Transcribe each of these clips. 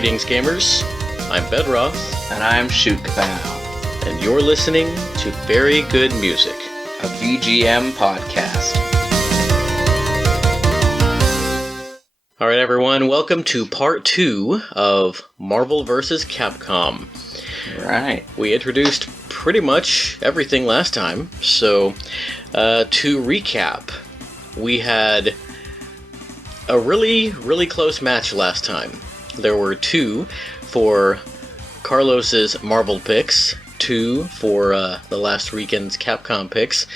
Greetings, gamers. I'm Bedroth. And I'm Shibata. And you're listening to Very Good Music, a VGM podcast. Alright everyone, welcome to part 2 of Marvel vs. Capcom. Right. We introduced pretty much everything last time, so to recap, we had a really close match last time. There were 2 for Carlos's Marvel picks, 2 for the Last Rican's Capcom picks,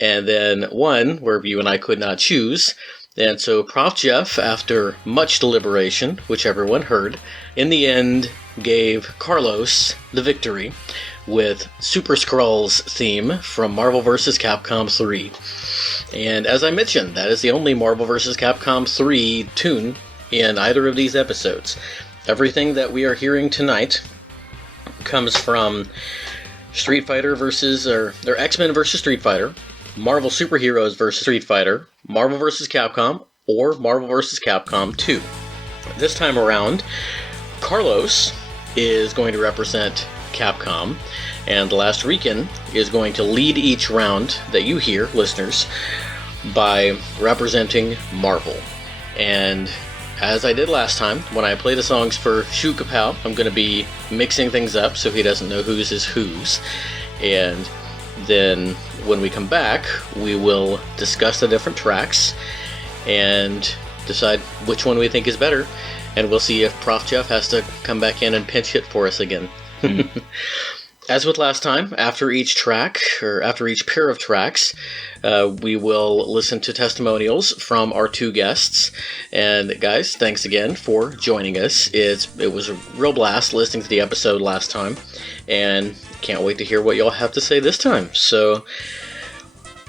and then 1 where you and I could not choose. And so ProfJeff, after much deliberation, which everyone heard, in the end gave Carlos the victory with Super Skrull's theme from Marvel vs. Capcom 3. And as I mentioned, that is the only Marvel vs. Capcom 3 tune in either of these episodes. Everything that we are hearing tonight comes from Street Fighter versus, or X-Men versus Street Fighter, Marvel Superheroes versus Street Fighter, Marvel vs. Capcom, or Marvel vs. Capcom 2. This time around, Carlos is going to represent Capcom, and the Last Rican is going to lead each round that you hear, listeners, by representing Marvel. And as I did last time, when I play the songs for Shukapao, I'm going to be mixing things up so he doesn't know whose is whose. And then when we come back, we will discuss the different tracks and decide which one we think is better. And we'll see if ProfJeff has to come back in and pinch hit for us again. As with last time, after each track, or after each pair of tracks, we will listen to testimonials from our 2 guests. And guys, thanks again for joining us. It was a real blast listening to the episode last time, and can't wait to hear what y'all have to say this time. So,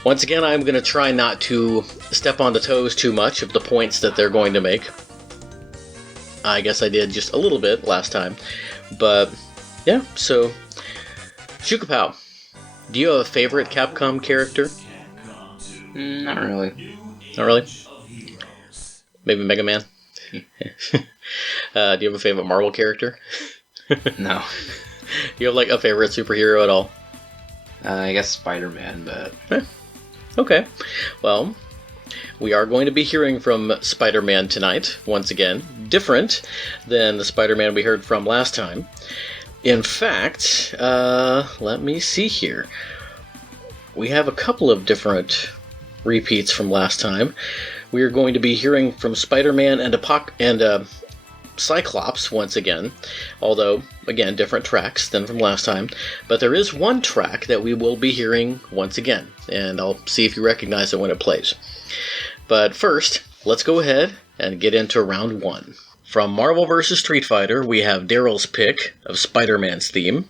once again, I'm going to try not to step on the toes too much of the points that they're going to make. I guess I did just a little bit last time, but yeah, so Shukapao, do you have a favorite Capcom character? Not really. Not really? Maybe Mega Man? Do you have a favorite Marvel character? No. Do you have like a favorite superhero at all? I guess Spider-Man, but... Okay. Well, we are going to be hearing from Spider-Man tonight, once again. Different than the Spider-Man we heard from last time. In fact, let me see here. We have a couple of different repeats from last time. We are going to be hearing from Spider-Man and Cyclops once again, although, again, different tracks than from last time. But there is one track that we will be hearing once again, and I'll see if you recognize it when it plays. But first, let's go ahead and get into round 1. From Marvel vs. Street Fighter, we have Darryl's pick of Spider-Man's theme.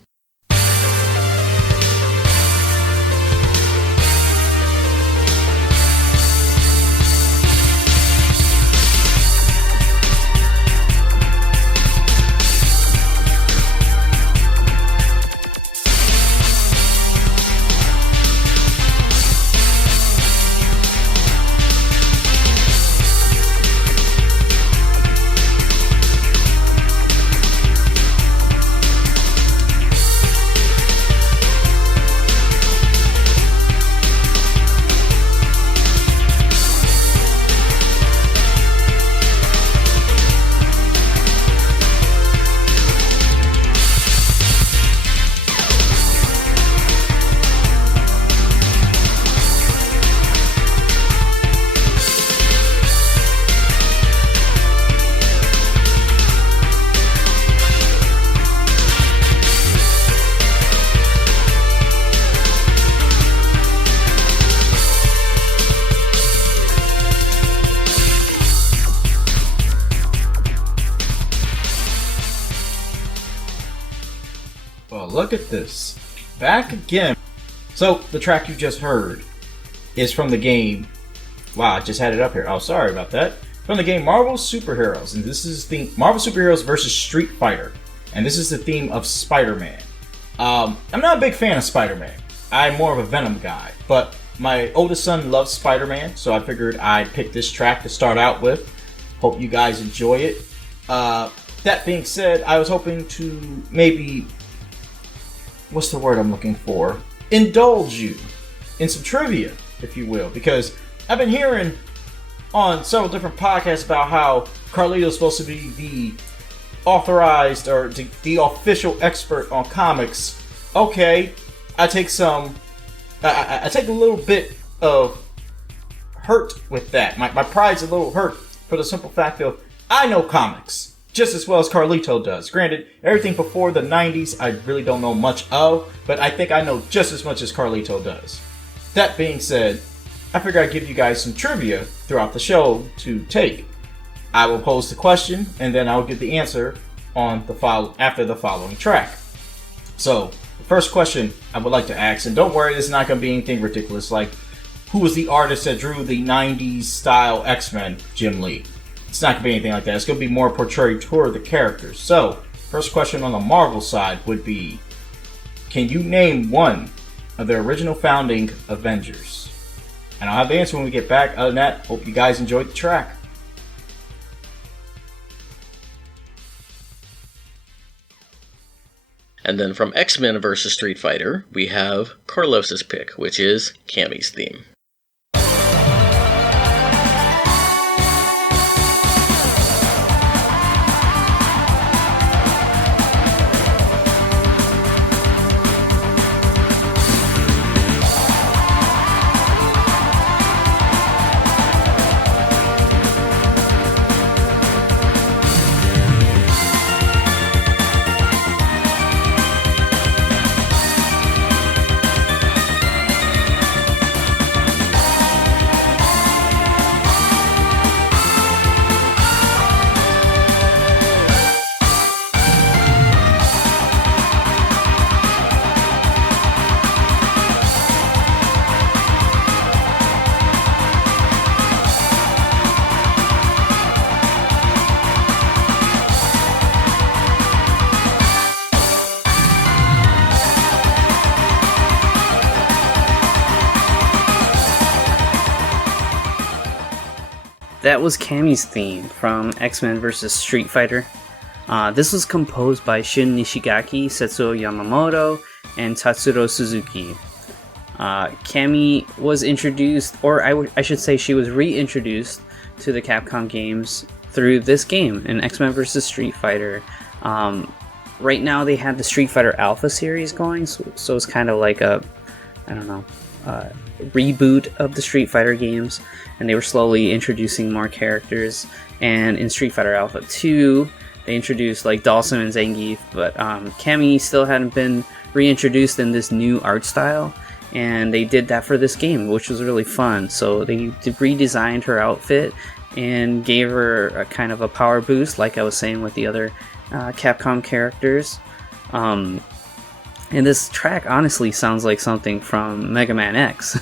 Look at this. Back again. So, the track you just heard is from the game... Wow, I just had it up here. Oh, sorry about that. From the game Marvel Superheroes. And this is the Marvel Superheroes versus Street Fighter. And this is the theme of Spider-Man. I'm not a big fan of Spider-Man. I'm more of a Venom guy. But my oldest son loves Spider-Man, so I figured I'd pick this track to start out with. Hope you guys enjoy it. that being said, I was hoping to maybe, what's the word I'm looking for? Indulge you in some trivia, if you will, because I've been hearing on several different podcasts about how Carlito's supposed to be the authorized or the official expert on comics. Okay, I take a little bit of hurt with that. My pride's a little hurt for the simple fact of I know comics just as well as Carlito does. Granted, everything before the 90s I really don't know much of, but I think I know just as much as Carlito does. That being said, I figure I'd give you guys some trivia throughout the show to take. I will pose the question, and then I'll give the answer on after the following track. So, the first question I would like to ask, and don't worry, this is not going to be anything ridiculous, like, who was the artist that drew the 90s style X-Men, Jim Lee? It's not going to be anything like that. It's going to be more portrayed toward the characters. So, first question on the Marvel side would be, can you name one of the original founding Avengers? And I'll have the answer when we get back. Other than that, hope you guys enjoyed the track. And then from X-Men vs. Street Fighter, we have Carlos's pick, which is Cammy's theme. That was Cammy's theme from X-Men vs. Street Fighter. This was composed by Shun Nishigaki, Setsuo Yamamoto, and Tatsuro Suzuki. Cammy was introduced, or I should say she was reintroduced to the Capcom games through this game, in X-Men vs. Street Fighter. Right now they have the Street Fighter Alpha series going, so it's kind of like a, reboot of the Street Fighter games, and they were slowly introducing more characters. And in Street Fighter Alpha 2, they introduced like Dhalsim and Zangief, but Cammy still hadn't been reintroduced in this new art style, and they did that for this game, which was really fun. So they redesigned her outfit and gave her a kind of a power boost, like I was saying with the other Capcom characters. And this track honestly sounds like something from Mega Man X.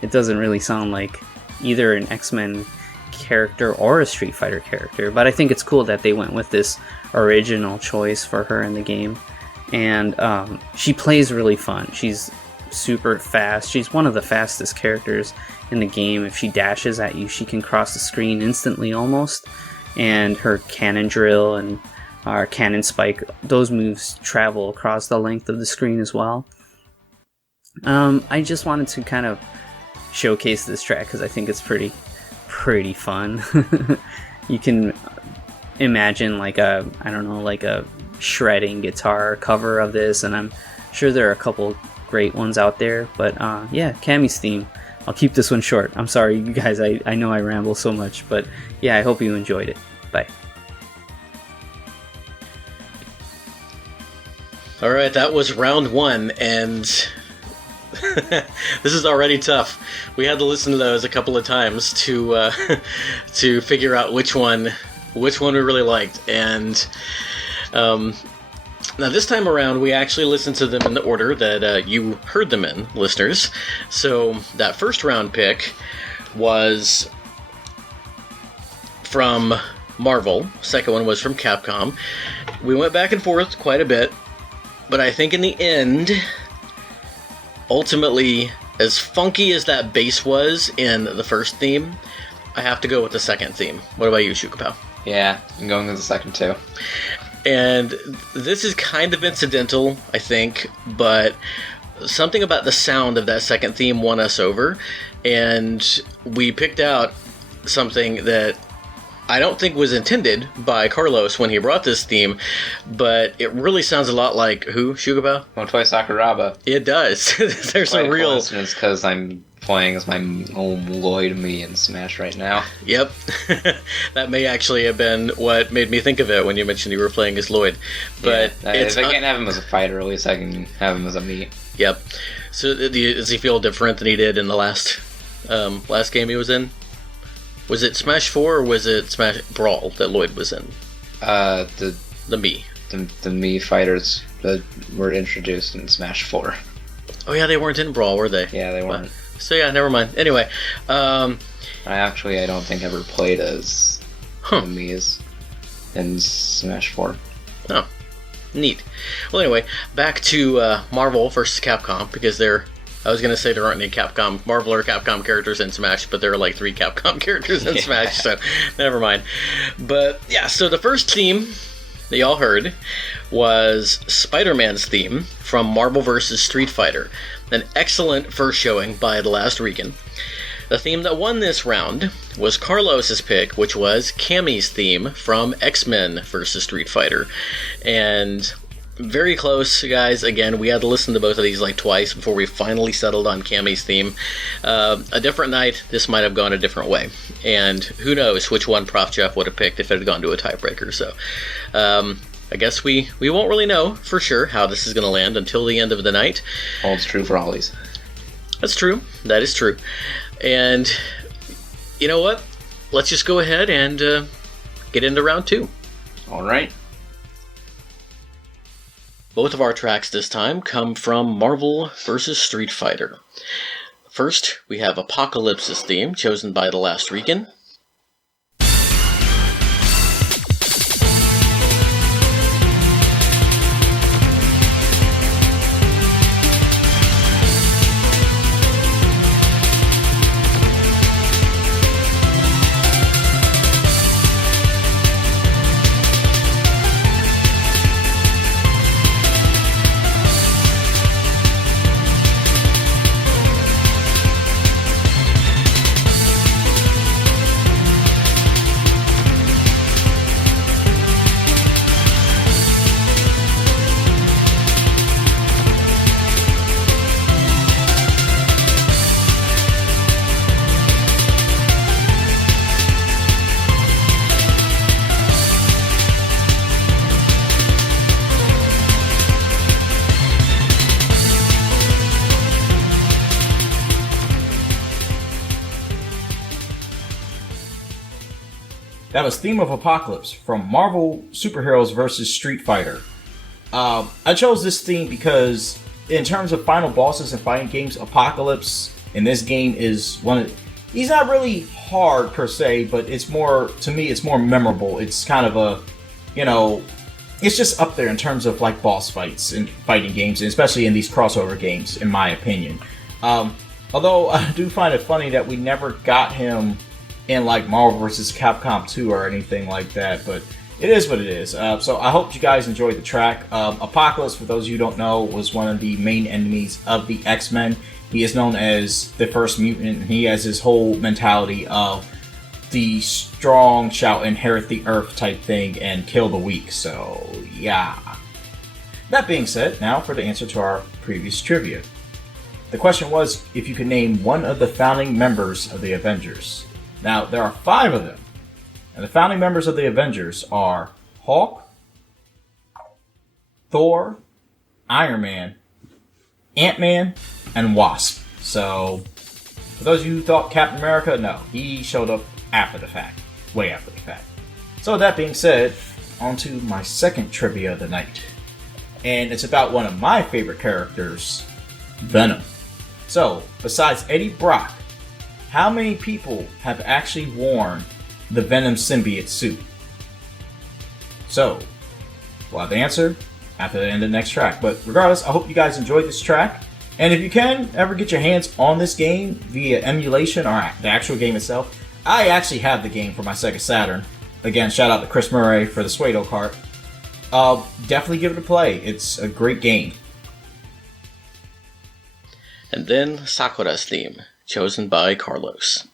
It doesn't really sound like either an X-Men character or a Street Fighter character, but I think it's cool that they went with this original choice for her in the game. And she plays really fun. She's super fast. She's one of the fastest characters in the game. If she dashes at you, she can cross the screen instantly almost. And her cannon drill and our cannon spike, those moves travel across the length of the screen as well. I just wanted to kind of showcase this track because I think it's pretty fun. You can imagine like a shredding guitar cover of this, and I'm sure there are a couple great ones out there. But yeah, Cammy's theme. I'll keep this one short. I'm sorry, you guys. I know I ramble so much, but yeah, I hope you enjoyed it. Bye. Alright, that was round one, and this is already tough. We had to listen to those a couple of times to figure out which one we really liked. And now this time around, we actually listened to them in the order that you heard them in, listeners. So that first round pick was from Marvel. Second one was from Capcom. We went back and forth quite a bit. But I think in the end, ultimately, as funky as that bass was in the first theme, I have to go with the second theme. What about you, Shukapao? Yeah, I'm going with the second too. And this is kind of incidental, I think, but something about the sound of that second theme won us over, and we picked out something that I don't think was intended by Carlos when he brought this theme, but it really sounds a lot like who? Shugaba? Motoi Sakuraba. It does. There's a real coincidence because I'm playing as my own Lloyd me in Smash right now. Yep. That may actually have been what made me think of it when you mentioned you were playing as Lloyd. But yeah, if I can't have him as a fighter, at least I can have him as a me. Yep. So does he feel different than he did in the last game he was in? Was it Smash 4 or was it Smash Brawl that Lloyd was in? The Mii. The Mii fighters that were introduced in Smash 4. Oh yeah, they weren't in Brawl, were they? Yeah, they weren't. So yeah, never mind. Anyway, I don't think ever played as the Mii's in Smash 4. Oh, neat. Well, anyway, back to Marvel vs. Capcom, because I was going to say there aren't any Marvel or Capcom characters in Smash, but there are like 3 Capcom characters in Smash, so never mind. But yeah, so the first theme that y'all heard was Spider-Man's theme from Marvel vs. Street Fighter. An excellent first showing by the Last Rican. The theme that won this round was Carlos's pick, which was Cammy's theme from X-Men vs. Street Fighter. And very close, guys. Again, we had to listen to both of these like twice before we finally settled on Cammy's theme. A different night, this might have gone a different way. And who knows which one ProfJeff would have picked if it had gone to a tiebreaker. So, I guess we won't really know for sure how this is going to land until the end of the night. Holds true for all these. That's true. That is true. And you know what? Let's just go ahead and get into round 2. All right. Both of our tracks this time come from Marvel vs. Street Fighter. First, we have Apocalypse's theme, chosen by the Last Rican. That was Theme of Apocalypse from Marvel Superheroes vs. Street Fighter. I chose this theme because in terms of final bosses and fighting games, Apocalypse in this game is he's not really hard per se, but it's more, to me, it's more memorable. It's kind of it's just up there in terms of like boss fights in fighting games, and especially in these crossover games, in my opinion. Although I do find it funny that we never got him in like Marvel vs. Capcom 2 or anything like that, but it is what it is. So I hope you guys enjoyed the track. Apocalypse, for those of you who don't know, was one of the main enemies of the X-Men. He is known as the first mutant, and he has his whole mentality of the strong shall inherit the earth type thing and kill the weak. So yeah. That being said, now for the answer to our previous trivia. The question was if you could name one of the founding members of the Avengers. Now, there are 5 of them, and the founding members of the Avengers are Hulk, Thor, Iron Man, Ant-Man, and Wasp. So, for those of you who thought Captain America, no, he showed up after the fact, way after the fact. So, with that being said, on to my second trivia of the night, and it's about one of my favorite characters, Venom. So, besides Eddie Brock, how many people have actually worn the Venom symbiote suit? So, we'll have the answer after the end of the next track. But regardless, I hope you guys enjoyed this track. And if you can ever get your hands on this game via emulation or the actual game itself, I actually have the game for my Sega Saturn. Again, shout out to Chris Murray for the Suedo cart. Definitely give it a play. It's a great game. And then Sakura's theme, chosen by Carlos.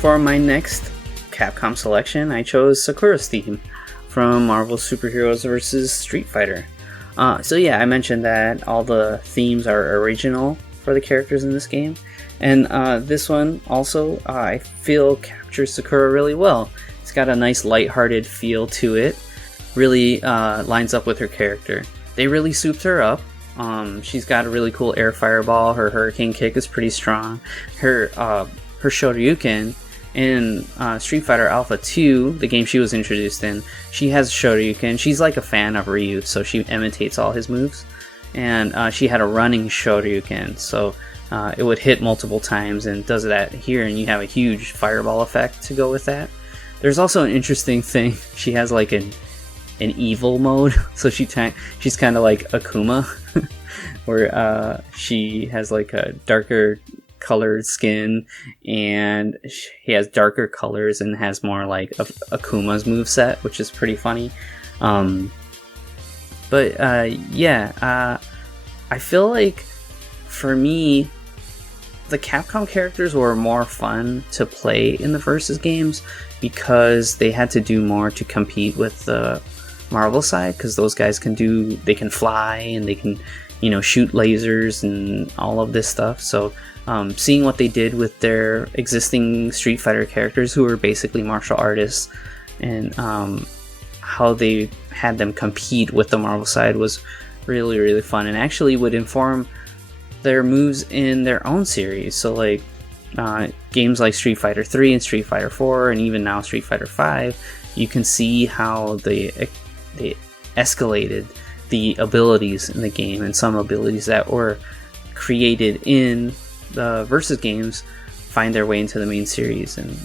For my next Capcom selection, I chose Sakura's theme from Marvel Superheroes vs. Street Fighter. So yeah, I mentioned that all the themes are original for the characters in this game, and this one also I feel captures Sakura really well. It's got a nice lighthearted feel to it, really lines up with her character. They really souped her up. She's got a really cool air fireball, her hurricane kick is pretty strong, her Shoryuken in Street Fighter Alpha 2, the game she was introduced in, she has Shoryuken. She's like a fan of Ryu, so she imitates all his moves. And she had a running Shoryuken, so it would hit multiple times and does that here, and you have a huge fireball effect to go with that. There's also an interesting thing. She has like an evil mode, so she's kind of like Akuma, where she has like a darker colored skin, and he has darker colors and has more like Akuma's moveset, which is pretty funny. I feel like for me, the Capcom characters were more fun to play in the Versus games because they had to do more to compete with the Marvel side, because those guys can fly and they can, shoot lasers and all of this stuff. So seeing what they did with their existing Street Fighter characters, who were basically martial artists, and how they had them compete with the Marvel side was really, really fun, and actually would inform their moves in their own series. So like games like Street Fighter 3 and Street Fighter 4, and even now Street Fighter 5, you can see how they escalated the abilities in the game, and some abilities that were created in the Versus games find their way into the main series, and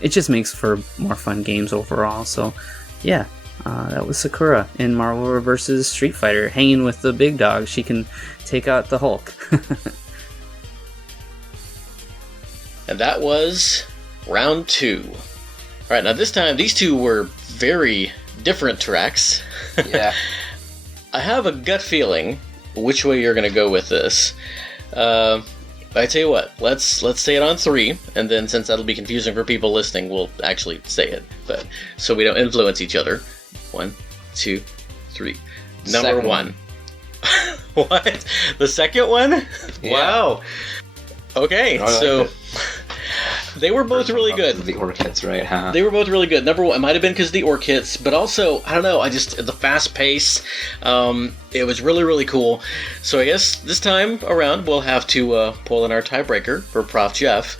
it just makes for more fun games overall. So yeah, that was Sakura in Marvel vs. Street Fighter, hanging with the big dog. She can take out the Hulk. And that was round 2. Alright, now this time these two were very different tracks. Yeah. I have a gut feeling which way you're going to go with this. I tell you what, let's say it on 3, and then since that'll be confusing for people listening, we'll actually say it, but so we don't influence each other. 1, 2, 3. Number 1. What? The second one? Yeah. Wow. Okay, so they were both really good. The orc hits, right? Huh? They were both really good. Number 1, it might have been because of the orc hits, but also, I don't know, the fast pace, it was really, really cool. So I guess this time around, we'll have to pull in our tiebreaker for ProfJeff.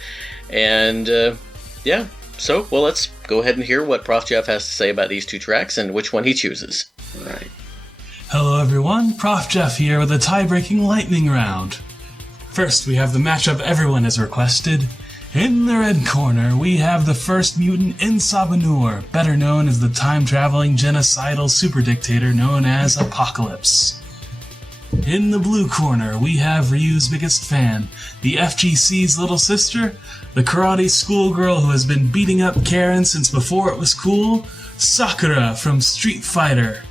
And, yeah, so, well, let's go ahead and hear what ProfJeff has to say about these two tracks and which one he chooses. All right. Hello, everyone. ProfJeff here with a tie-breaking lightning round. First, we have the matchup everyone has requested, In the red corner, we have the first mutant in Sabanur, better known as the time-traveling genocidal super dictator known as Apocalypse. In the blue corner, we have Ryu's biggest fan, the FGC's little sister, the karate schoolgirl who has been beating up Karen since before it was cool, Sakura from Street Fighter.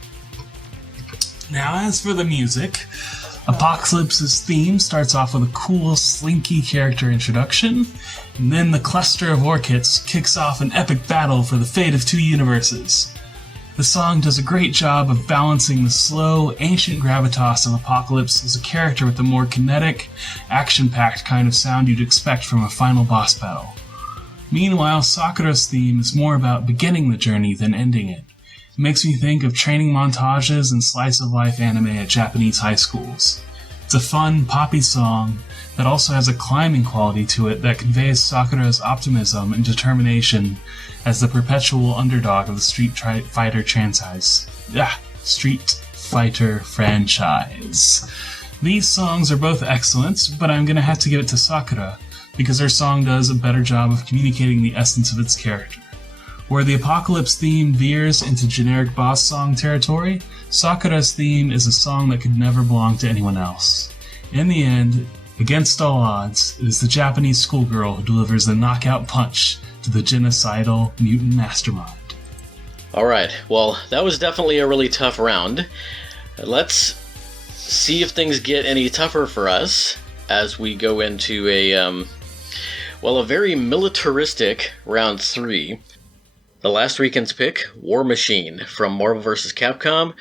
Now, as for the music, Apocalypse's theme starts off with a cool, slinky character introduction, and then the cluster of orchids kicks off an epic battle for the fate of two universes. The song does a great job of balancing the slow, ancient gravitas of Apocalypse as a character with the more kinetic, action-packed kind of sound you'd expect from a final boss battle. Meanwhile, Sakura's theme is more about beginning the journey than ending it. It makes me think of training montages and slice-of-life anime at Japanese high schools. It's a fun, poppy song that also has a climbing quality to it that conveys Sakura's optimism and determination as the perpetual underdog of the Street Fighter franchise. These songs are both excellent, but I'm gonna have to give it to Sakura, because her song does a better job of communicating the essence of its character. Where the Apocalypse theme veers into generic boss song territory, Sakura's theme is a song that could never belong to anyone else. In the end, against all odds, it is the Japanese schoolgirl who delivers the knockout punch to the genocidal mutant mastermind. Alright, well, that was definitely a really tough round. Let's see if things get any tougher for us as we go into a very militaristic round 3. The Last Rican's pick, War Machine, from Marvel vs. Capcom.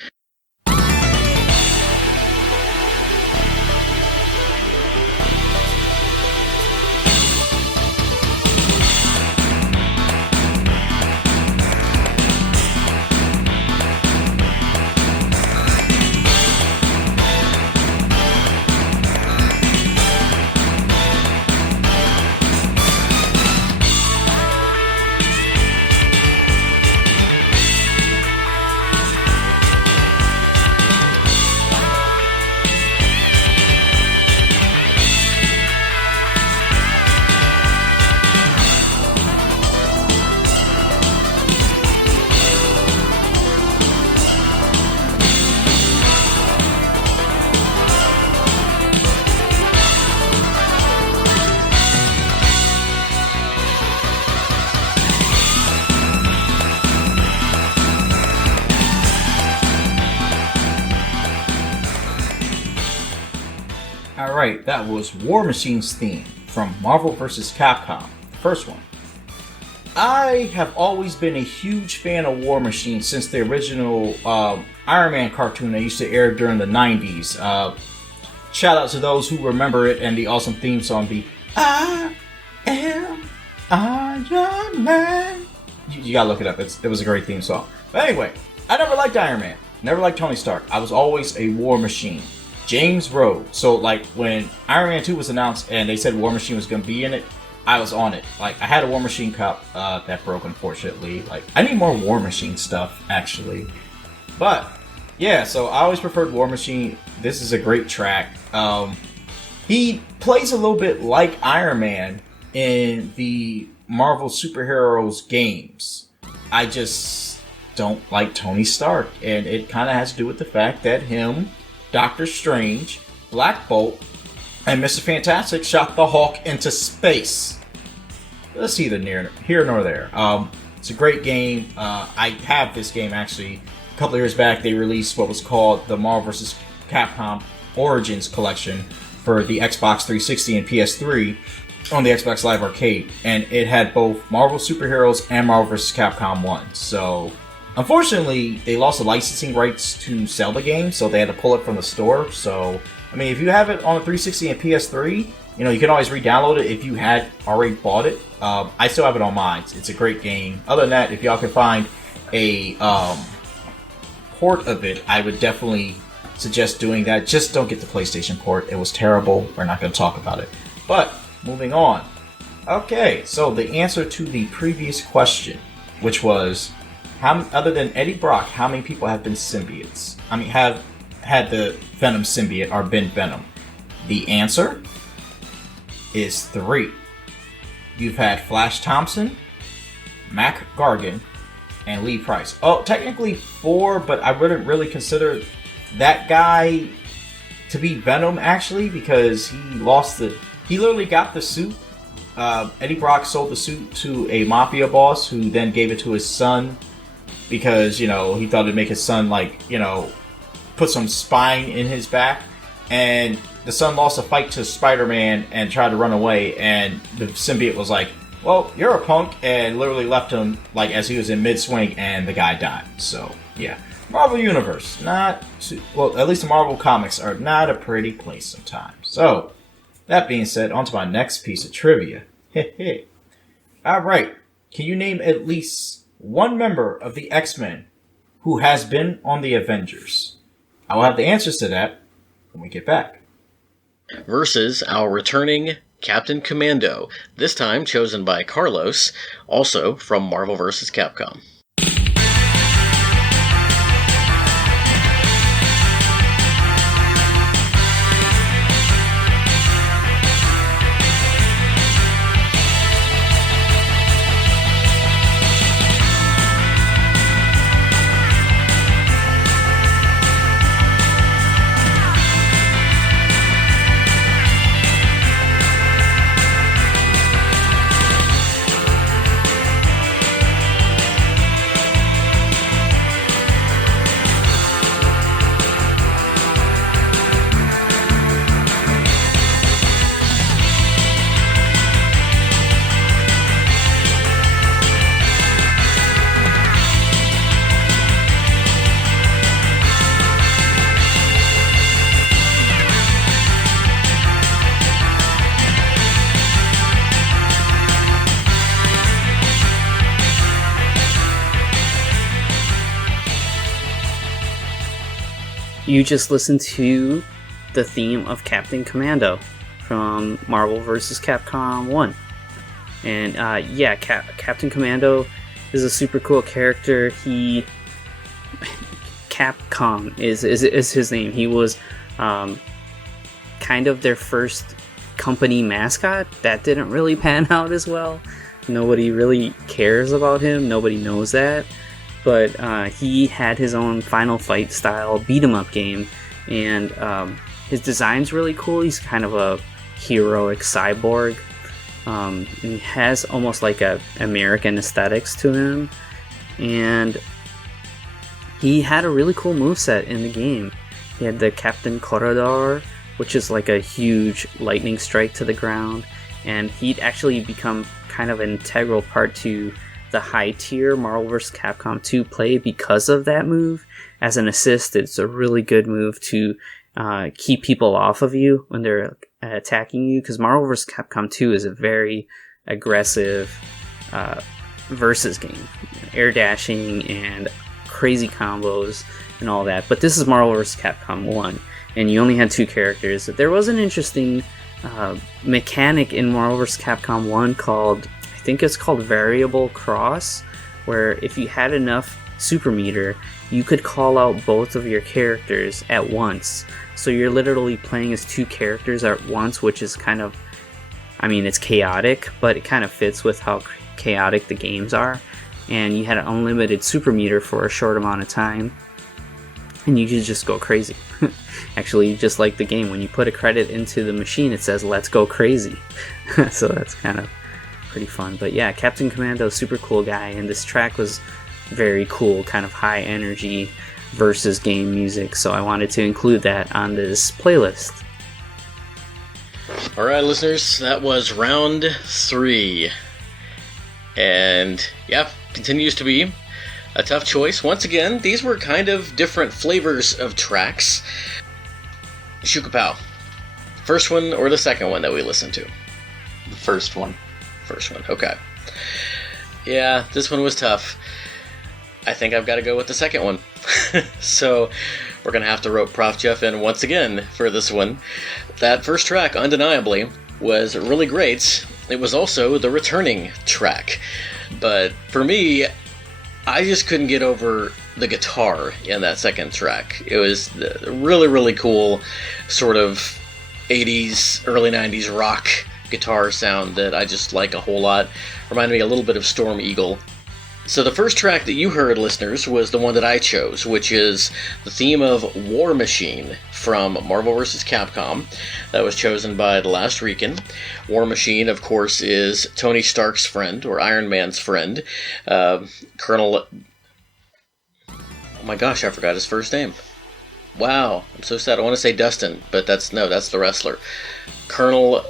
Alright, that was War Machine's theme from Marvel vs. Capcom, the first one. I have always been a huge fan of War Machine since the original Iron Man cartoon that used to air during the 90s. Shout out to those who remember it and the awesome theme song, the I Am Iron Man. You gotta look it up, it was a great theme song. But anyway, I never liked Iron Man, never liked Tony Stark. I was always a War Machine. James Rhodes. So, like, when Iron Man 2 was announced and they said War Machine was going to be in it, I was on it. Like, I had a War Machine cup that broke, unfortunately. Like, I need more War Machine stuff, actually. But, yeah, so I always preferred War Machine. This is a great track. He plays a little bit like Iron Man in the Marvel superheroes games. I just don't like Tony Stark. And it kind of has to do with the fact that him, Doctor Strange, Black Bolt, and Mr. Fantastic shot the Hulk into space. That's neither here nor there. It's a great game. I have this game actually. A couple of years back, they released what was called the Marvel vs. Capcom Origins Collection for the Xbox 360 and PS3 on the Xbox Live Arcade, and it had both Marvel Superheroes and Marvel vs. Capcom 1. So, unfortunately, they lost the licensing rights to sell the game, so they had to pull it from the store. So, I mean, if you have it on the 360 and PS3, you know, you can always re-download it if you had already bought it. I still have it on mine. It's a great game. Other than that, if y'all can find a port of it, I would definitely suggest doing that. Just don't get the PlayStation port. It was terrible. We're not going to talk about it. But, moving on. Okay, so the answer to the previous question, which was, other than Eddie Brock, how many people have been symbiotes? I mean, have had the Venom symbiote or been Venom? The answer is 3. you've had Flash Thompson, Mac Gargan, and Lee Price. Oh, technically 4, but I wouldn't really consider that guy to be Venom, actually, because he literally got the suit. Eddie Brock sold the suit to a mafia boss who then gave it to his son because, he thought it'd make his son, put some spine in his back. And the son lost a fight to Spider-Man and tried to run away, and the symbiote was like, well, you're a punk, and literally left him, as he was in mid-swing, and the guy died. So, yeah. Marvel Universe, at least the Marvel comics are not a pretty place sometimes. So, that being said, on to my next piece of trivia. Alright, can you name at least one member of the X-Men who has been on the Avengers? I will have the answers to that when we get back. Versus our returning Captain Commando, this time chosen by Carlos, also from Marvel vs. Capcom. You just listened to the theme of Captain Commando from Marvel vs. Capcom 1. And Captain Commando is a super cool character. Capcom is his name. He was kind of their first company mascot. That didn't really pan out as well. Nobody really cares about him. Nobody knows that. But he had his own Final Fight style beat-em-up game, and his design's really cool. He's kind of a heroic cyborg. And he has almost like a American aesthetics to him, and he had a really cool moveset in the game. He had the Captain Corridor, which is like a huge lightning strike to the ground, and he'd actually become kind of an integral part to the high-tier Marvel vs. Capcom 2 play because of that move. As an assist, it's a really good move to keep people off of you when they're attacking you, because Marvel vs. Capcom 2 is a very aggressive versus game. Air dashing and crazy combos and all that. But this is Marvel vs. Capcom 1, and you only had 2 characters. There was an interesting mechanic in Marvel vs. Capcom 1 called, I think it's called Variable Cross, where if you had enough super meter, you could call out both of your characters at once. So you're literally playing as 2 characters at once, which is kind of, it's chaotic, but it kind of fits with how chaotic the games are. And you had an unlimited super meter for a short amount of time, and you could just go crazy. Actually, just like the game, when you put a credit into the machine, it says, "Let's go crazy." So that's kind of pretty fun. But yeah, Captain Commando, super cool guy, and this track was very cool, kind of high energy versus game music, so I wanted to include that on this playlist. Alright, listeners, that was round 3. And yeah, continues to be a tough choice. Once again, these were kind of different flavors of tracks. Shukapow, first one or the second one that we listened to? The first one. First one, okay. Yeah, this one was tough. I think I've got to go with the second one. So we're going to have to rope ProfJeff in once again for this one. That first track, undeniably, was really great. It was also the returning track. But for me, I just couldn't get over the guitar in that second track. It was really, really cool, sort of 80s, early 90s rock guitar sound that I just like a whole lot. Reminded me a little bit of Storm Eagle. So the first track that you heard, listeners, was the one that I chose, which is the theme of War Machine from Marvel vs. Capcom. That was chosen by the Last Rican. War Machine, of course, is Tony Stark's friend, or Iron Man's friend. Colonel... Oh my gosh, I forgot his first name. Wow, I'm so sad. I want to say Dustin, but that's the wrestler. Colonel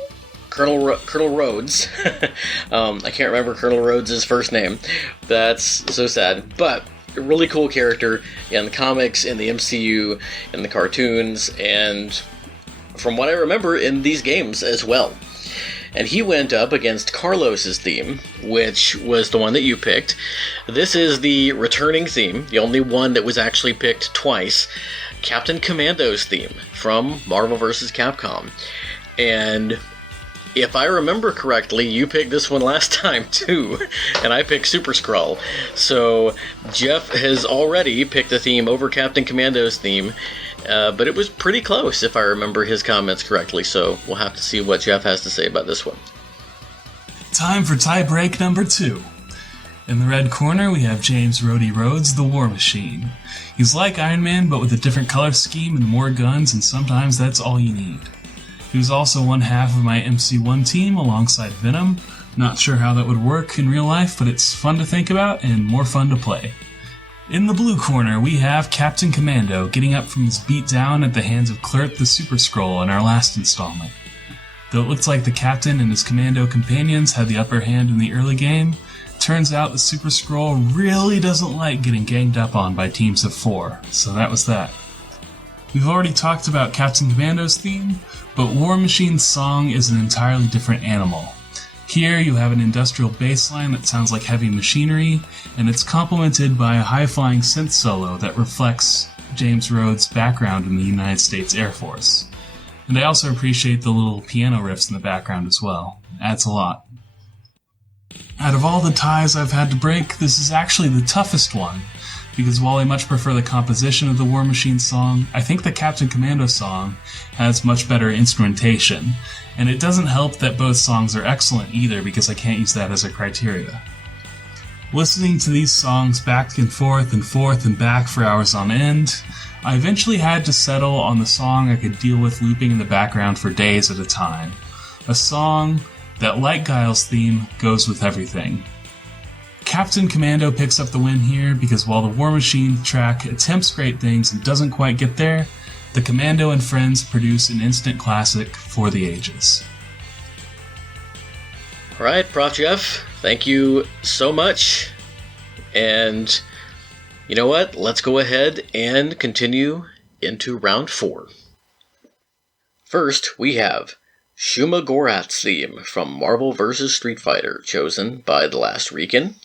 Rhodes. I can't remember Colonel Rhodes' first name. That's so sad. But a really cool character in the comics, in the MCU, in the cartoons, and from what I remember, in these games as well. And he went up against Carlos's theme, which was the one that you picked. This is the returning theme, the only one that was actually picked twice. Captain Commando's theme from Marvel vs. Capcom. And if I remember correctly, you picked this one last time too, and I picked Super Skrull. So Jeff has already picked the theme over Captain Commando's theme, but it was pretty close if I remember his comments correctly, so we'll have to see what Jeff has to say about this one. Time for tie break number 2. In the red corner, we have James Rhodey Rhodes, the War Machine. He's like Iron Man, but with a different color scheme and more guns, and sometimes that's all you need. He was also one half of my MC1 team alongside Venom. Not sure how that would work in real life, but it's fun to think about and more fun to play. In the blue corner, we have Captain Commando getting up from his beatdown at the hands of Clerk the Super Skrull in our last installment. Though it looks like the Captain and his Commando companions had the upper hand in the early game, turns out the Super Skrull really doesn't like getting ganged up on by teams of 4, so that was that. We've already talked about Captain Commando's theme, but War Machine's song is an entirely different animal. Here you have an industrial bass line that sounds like heavy machinery, and it's complemented by a high-flying synth solo that reflects James Rhodes' background in the United States Air Force. And I also appreciate the little piano riffs in the background as well. Adds a lot. Out of all the ties I've had to break, this is actually the toughest one, because while I much prefer the composition of the War Machine song, I think the Captain Commando song has much better instrumentation, and it doesn't help that both songs are excellent either, because I can't use that as a criteria. Listening to these songs back and forth and back for hours on end, I eventually had to settle on the song I could deal with looping in the background for days at a time. A song that, like Guile's theme, goes with everything. Captain Commando picks up the win here because while the War Machine track attempts great things and doesn't quite get there, the Commando and Friends produce an instant classic for the ages. Alright, ProfJeff, thank you so much. And you know what? Let's go ahead and continue into round 4. First, we have Shuma Gorath's theme from Marvel vs. Street Fighter, chosen by the Last Rican.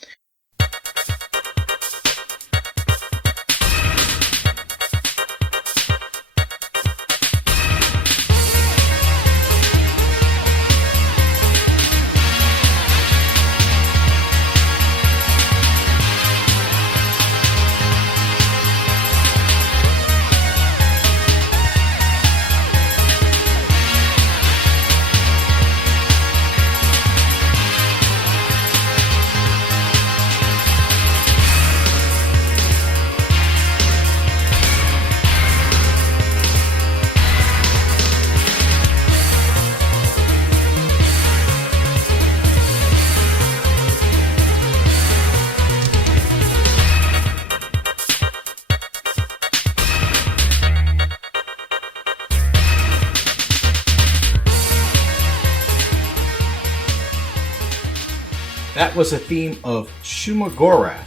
That was a theme of Shuma Gorath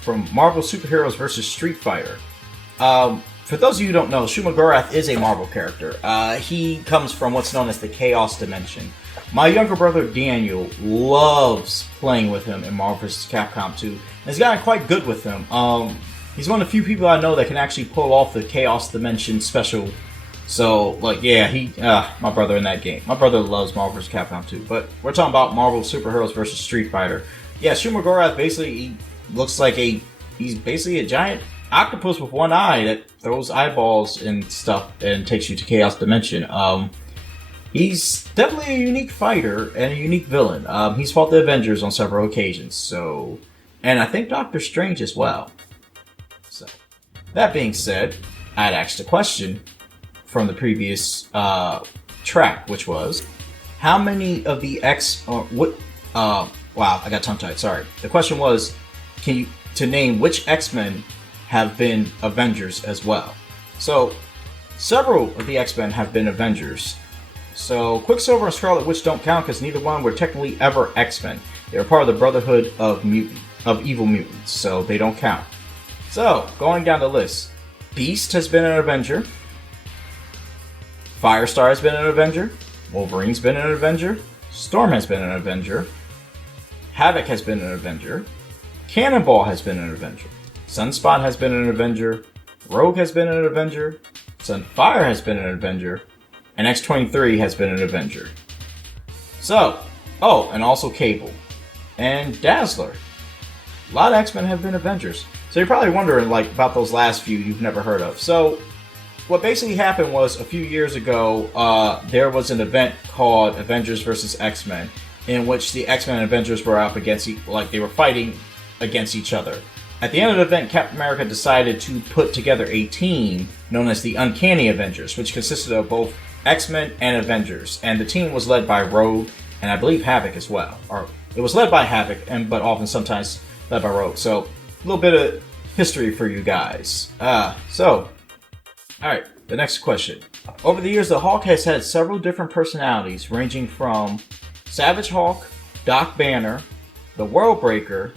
from Marvel Superheroes vs. Street Fighter. For those of you who don't know, Shuma Gorath is a Marvel character. He comes from what's known as the Chaos Dimension. My younger brother Daniel loves playing with him in Marvel vs. Capcom 2. And he's gotten quite good with him. He's one of the few people I know that can actually pull off the Chaos Dimension special. So, like, yeah, my brother in that game. My brother loves Marvel vs. Capcom 2. But we're talking about Marvel Superheroes vs. Street Fighter. Yeah, Shuma Gorath basically he looks like he's basically a giant octopus with one eye that throws eyeballs and stuff and takes you to Chaos Dimension. He's definitely a unique fighter and a unique villain. He's fought the Avengers on several occasions, so... And I think Doctor Strange as well. So, that being said, I'd asked a question from the previous track, which was, how many of the wow, I got tongue-tied, sorry. The question was, to name which X-Men have been Avengers as well. So, several of the X-Men have been Avengers. So, Quicksilver and Scarlet Witch don't count because neither one were technically ever X-Men. They were part of the Brotherhood of Evil Mutants, so they don't count. So, going down the list. Beast has been an Avenger. Firestar has been an Avenger. Wolverine's been an Avenger. Storm has been an Avenger. Havoc has been an Avenger. Cannonball has been an Avenger. Sunspot has been an Avenger. Rogue has been an Avenger. Sunfire has been an Avenger. And X-23 has been an Avenger. So, and also Cable. And Dazzler. A lot of X-Men have been Avengers. So you're probably wondering, about those last few you've never heard of. So, what basically happened was, a few years ago, there was an event called Avengers vs. X-Men, in which the X-Men and Avengers were up against, they were fighting against each other. At the end of the event, Captain America decided to put together a team known as the Uncanny Avengers, which consisted of both X-Men and Avengers, and the team was led by Rogue, and I believe Havoc as well. Or, it was led by Havoc, but often sometimes led by Rogue. So, a little bit of history for you guys. Alright, the next question. Over the years, the Hulk has had several different personalities, ranging from Savage Hulk, Doc Banner, the World Breaker,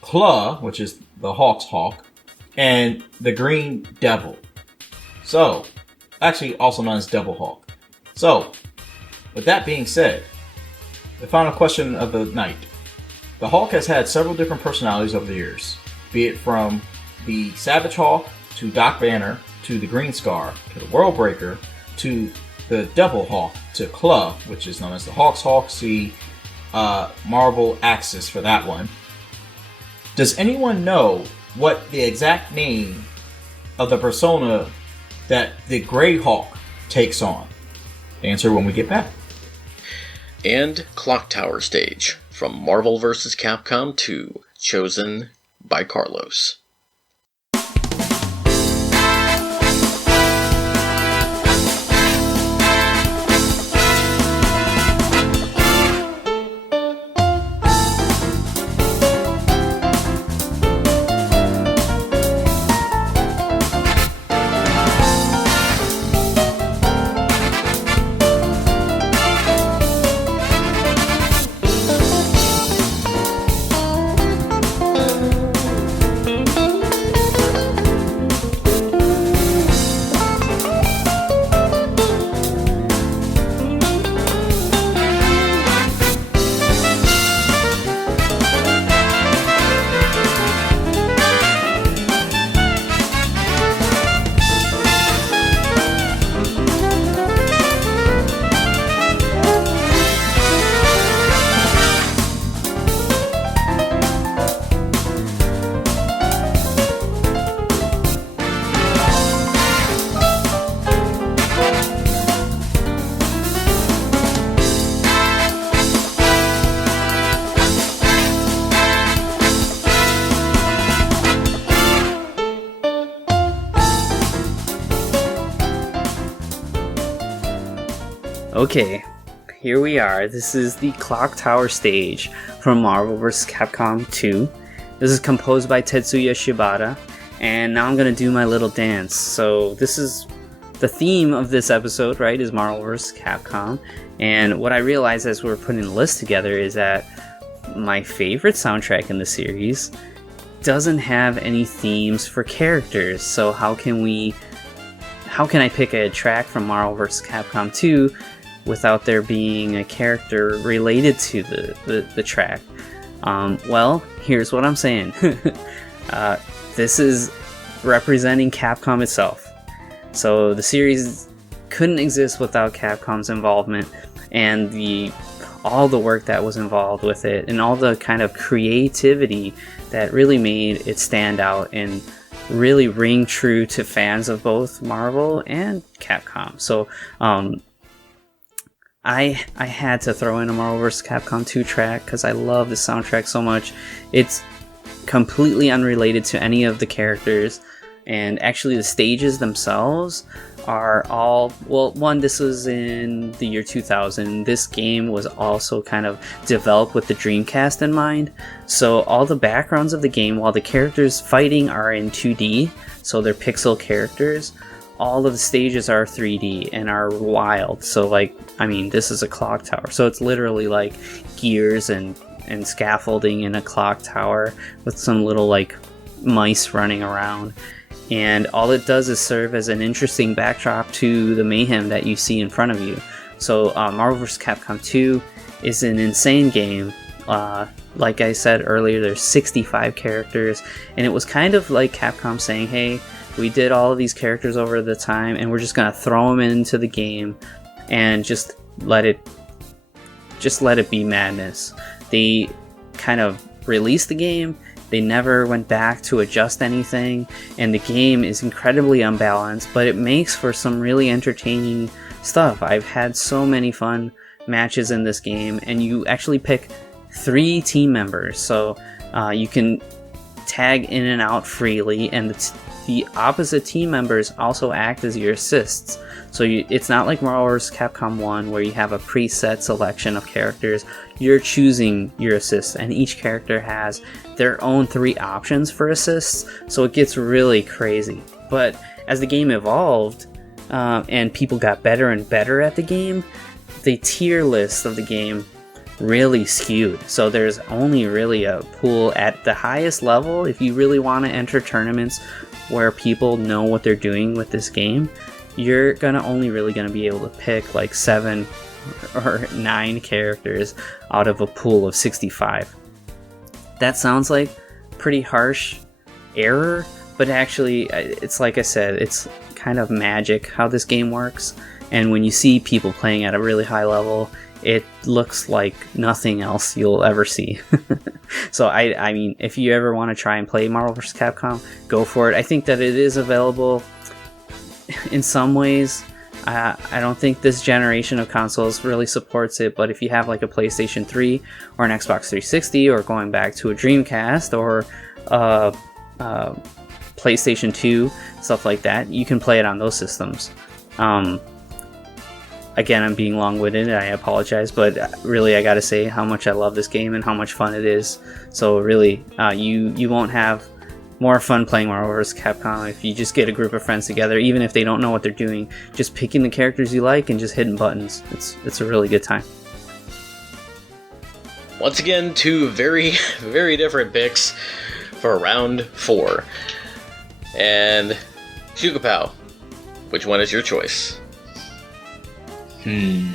Claw, which is the Hulk's Hulk, and the Green Devil. So, actually also known as Devil Hulk. So, with that being said, the final question of the night. The Hulk has had several different personalities over the years, be it from the Savage Hulk, to Doc Banner, to the Green Scar, to the World Breaker, to the Devil Hulk, to Claw, which is known as the Hulk's Hulk, see Marvel Axis for that one. Does anyone know what the exact name of the persona that the Grey Hulk takes on? Answer when we get back. And Clock Tower Stage, from Marvel vs. Capcom 2, chosen by Carlos. Okay, here we are. This is the Clock Tower stage from Marvel vs. Capcom 2. This is composed by Tetsuya Shibata, and now I'm gonna do my little dance. So this is the theme of this episode, right, is Marvel vs. Capcom. And what I realized as we were putting the list together is that my favorite soundtrack in the series doesn't have any themes for characters. So how can I pick a track from Marvel vs. Capcom 2 without there being a character related to the track? Well, here's what I'm saying. This is representing Capcom itself. So the series couldn't exist without Capcom's involvement and all the work that was involved with it and all the kind of creativity that really made it stand out and really ring true to fans of both Marvel and Capcom. So I had to throw in a Marvel vs. Capcom 2 track because I love the soundtrack so much. It's completely unrelated to any of the characters, and actually the stages themselves are all, well, one, this was in the year 2000. This game was also kind of developed with the Dreamcast in mind, so all the backgrounds of the game, while the characters fighting are in 2D, so they're pixel characters, all of the stages are 3D and are wild. So like, I mean, this is a clock tower, so it's literally like gears and scaffolding in a clock tower with some little like mice running around, and all it does is serve as an interesting backdrop to the mayhem that you see in front of you. So Marvel vs. Capcom 2 is an insane game. Like I said earlier, there's 65 characters, and it was kind of like Capcom saying, hey, we did all of these characters over the time, and we're just gonna throw them into the game and just let it be madness. They kind of released the game, they never went back to adjust anything, and the game is incredibly unbalanced, but it makes for some really entertaining stuff. I've had so many fun matches in this game, and you actually pick 3 team members, so you can tag in and out freely, and the opposite team members also act as your assists. So it's not like Marvel vs. Capcom 1 where you have a preset selection of characters. You're choosing your assists, and each character has their own 3 options for assists, so it gets really crazy. But as the game evolved, and people got better and better at the game, the tier list of the game really skewed. So there's only really a pool at the highest level. If you really want to enter tournaments where people know what they're doing with this game, you're only really gonna be able to pick like 7 or 9 characters out of a pool of 65. That sounds like pretty harsh error, but actually, it's like I said, it's kind of magic how this game works, and when you see people playing at a really high level, it looks like nothing else you'll ever see. So I mean, if you ever want to try and play Marvel vs. Capcom, go for it. I think that it is available in some ways. I don't think this generation of consoles really supports it, but if you have like a PlayStation 3 or an Xbox 360, or going back to a Dreamcast or PlayStation 2, stuff like that, you can play it on those systems. Again, I'm being long-winded, I apologize, but really I gotta say how much I love this game and how much fun it is. So really, you won't have more fun playing Marvel vs. Capcom if you just get a group of friends together, even if they don't know what they're doing, just picking the characters you like and just hitting buttons. It's a really good time. Once again, 2 very, very different picks for round 4. And Shukapow, which one is your choice? I'm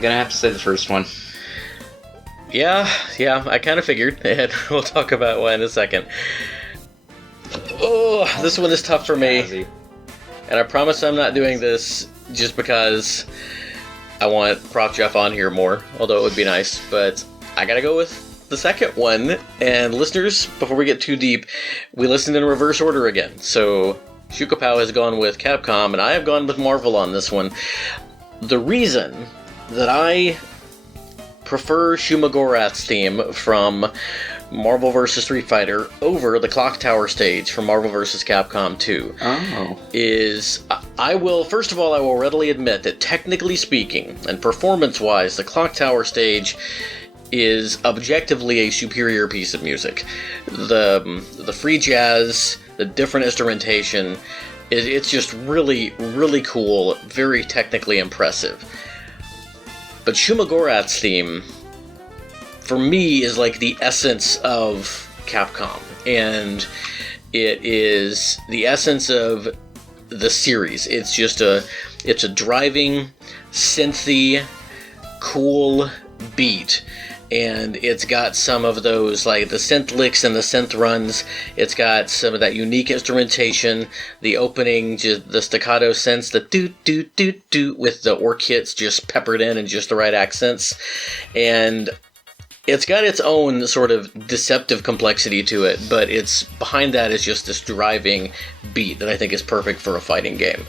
gonna have to say the first one. Yeah, I kind of figured, and we'll talk about why in a second. Oh, this one is tough for me, and I promise I'm not doing this just because I want ProfJeff on here more, although it would be nice, but I gotta go with the second one. And listeners, before we get too deep, we listened in reverse order again, so Shukapow has gone with Capcom, and I have gone with Marvel on this one. The reason that I prefer Shumagorath's theme from Marvel vs. Street Fighter over the Clock Tower stage from Marvel vs. Capcom 2 is, I will readily admit that technically speaking, and performance-wise, the Clock Tower stage is objectively a superior piece of music. The free jazz, the different instrumentation, it's just really, really cool, very technically impressive. But Shumagorath's theme, for me, is like the essence of Capcom, and it is the essence of the series. It's just it's a driving, synthy, cool beat, and it's got some of those, like the synth licks and the synth runs. It's got some of that unique instrumentation, the opening, just the staccato synths, the doot doot doot doot, with the orc hits just peppered in and just the right accents, and it's got its own sort of deceptive complexity to it, but it's behind that is just this driving beat that I think is perfect for a fighting game.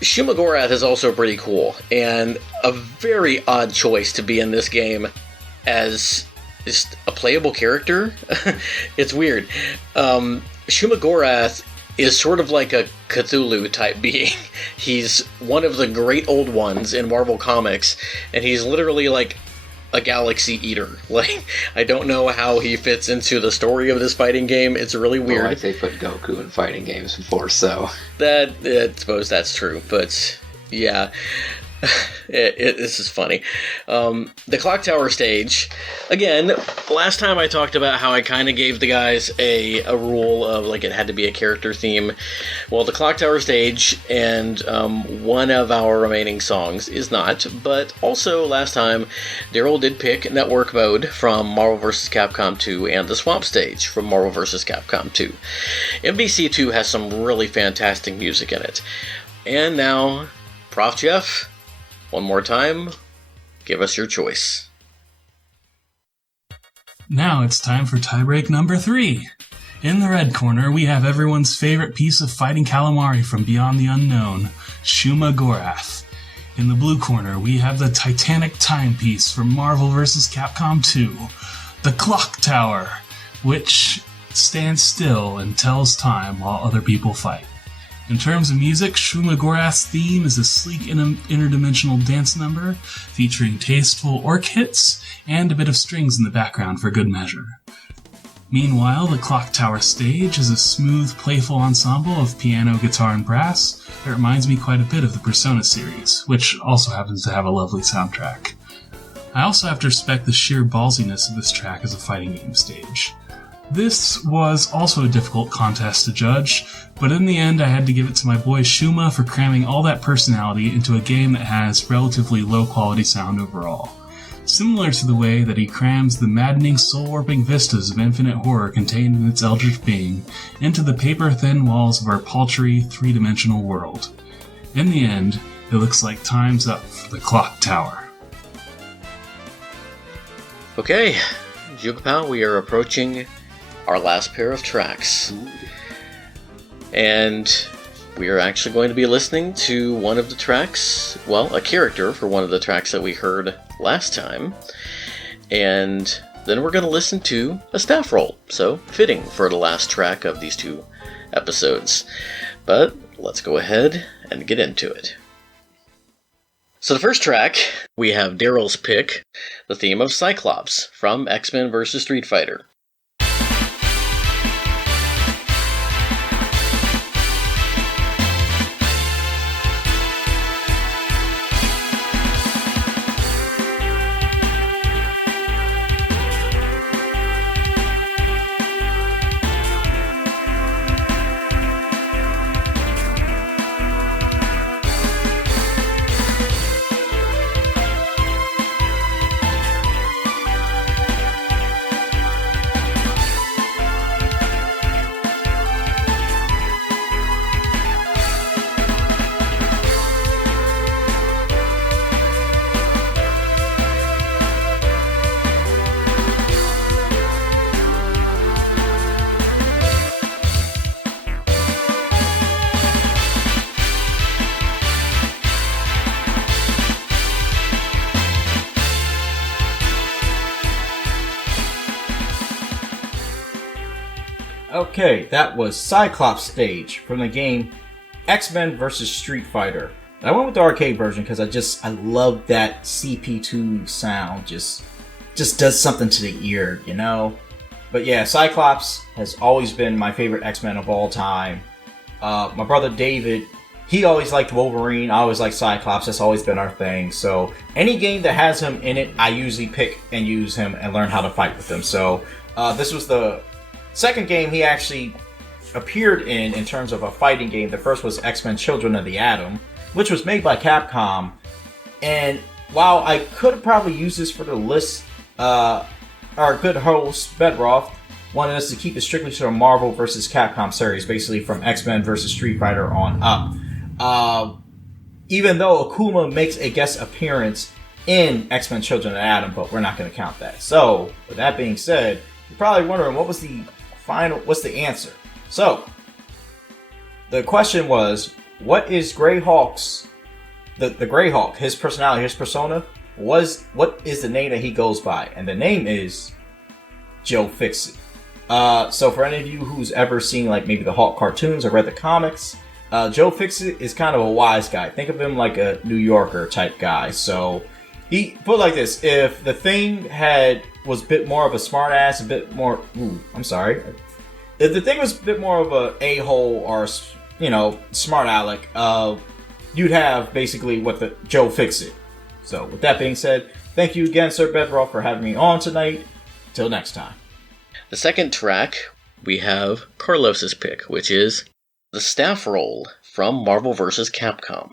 Shumagorath is also pretty cool, and a very odd choice to be in this game as just a playable character. It's weird. Shumagorath is sort of like a Cthulhu type being. He's one of the great old ones in Marvel Comics, and he's literally like a galaxy eater. Like, I don't know how he fits into the story of this fighting game. It's really weird. Well, like they put Goku in fighting games before, so I suppose that's true, but yeah. This is funny. The Clock Tower stage, again, last time I talked about how I kind of gave the guys a rule of, like, it had to be a character theme. Well, the Clock Tower stage and one of our remaining songs is not, but also last time Darryl did pick Network Mode from Marvel vs. Capcom 2 and the Swamp stage from Marvel vs. Capcom 2. MvC2 has some really fantastic music in it. And now, ProfJeff, one more time, give us your choice. Now it's time for tiebreak number 3. In the red corner, we have everyone's favorite piece of fighting calamari from Beyond the Unknown, Shumagorath. In the blue corner, we have the Titanic timepiece from Marvel vs. Capcom 2, the Clock Tower, which stands still and tells time while other people fight. In terms of music, Shumagorath's theme is a sleek interdimensional dance number featuring tasteful orc hits and a bit of strings in the background for good measure. Meanwhile, the Clock Tower stage is a smooth, playful ensemble of piano, guitar, and brass that reminds me quite a bit of the Persona series, which also happens to have a lovely soundtrack. I also have to respect the sheer ballsiness of this track as a fighting game stage. This was also a difficult contest to judge, but in the end I had to give it to my boy Shuma for cramming all that personality into a game that has relatively low quality sound overall. Similar to the way that he crams the maddening soul-warping vistas of infinite horror contained in its eldritch being into the paper-thin walls of our paltry, three-dimensional world. In the end, it looks like time's up for the Clock Tower. Okay, Yuko, we are approaching our last pair of tracks. And we are actually going to be listening to one of the tracks, well, a character for one of the tracks that we heard last time. And then we're going to listen to a staff roll, so fitting for the last track of these 2 episodes. But let's go ahead and get into it. So the first track, we have Darryl's pick, the theme of Cyclops from X-Men vs. Street Fighter. Okay, that was Cyclops stage from the game X-Men vs. Street Fighter. I went with the arcade version because I love that CP2 sound. Just does something to the ear, you know? But yeah, Cyclops has always been my favorite X-Men of all time. My brother David, he always liked Wolverine. I always liked Cyclops. That's always been our thing. So any game that has him in it, I usually pick and use him and learn how to fight with him. So this was the second game he actually appeared in terms of a fighting game. The first was X-Men Children of the Atom, which was made by Capcom. And while I could have probably used this for the list, our good host, Bedroth, wanted us to keep it strictly to the Marvel vs. Capcom series, basically from X-Men vs. Street Fighter on up. Even though Akuma makes a guest appearance in X-Men Children of the Atom, but we're not going to count that. So, with that being said, you're probably wondering what's the answer? So, the question was, what is Greyhawk's the Greyhawk, his personality, his persona, what is the name that he goes by? And the name is Joe Fixit. So for any of you who's ever seen like maybe the Hawk cartoons or read the comics, Joe Fixit is kind of a wise guy. Think of him like a New Yorker type guy. So he put it like this: if the Thing was a bit more of a smart ass, a bit more, if the Thing was a bit more of a a-hole or, you know, smart aleck, you'd have basically what the Joe Fixit. So with that being said, thank you again, Sir Bedrock, for having me on tonight. Till next time. The second track, we have Carlos's pick, which is The Staff Roll from Marvel vs. Capcom.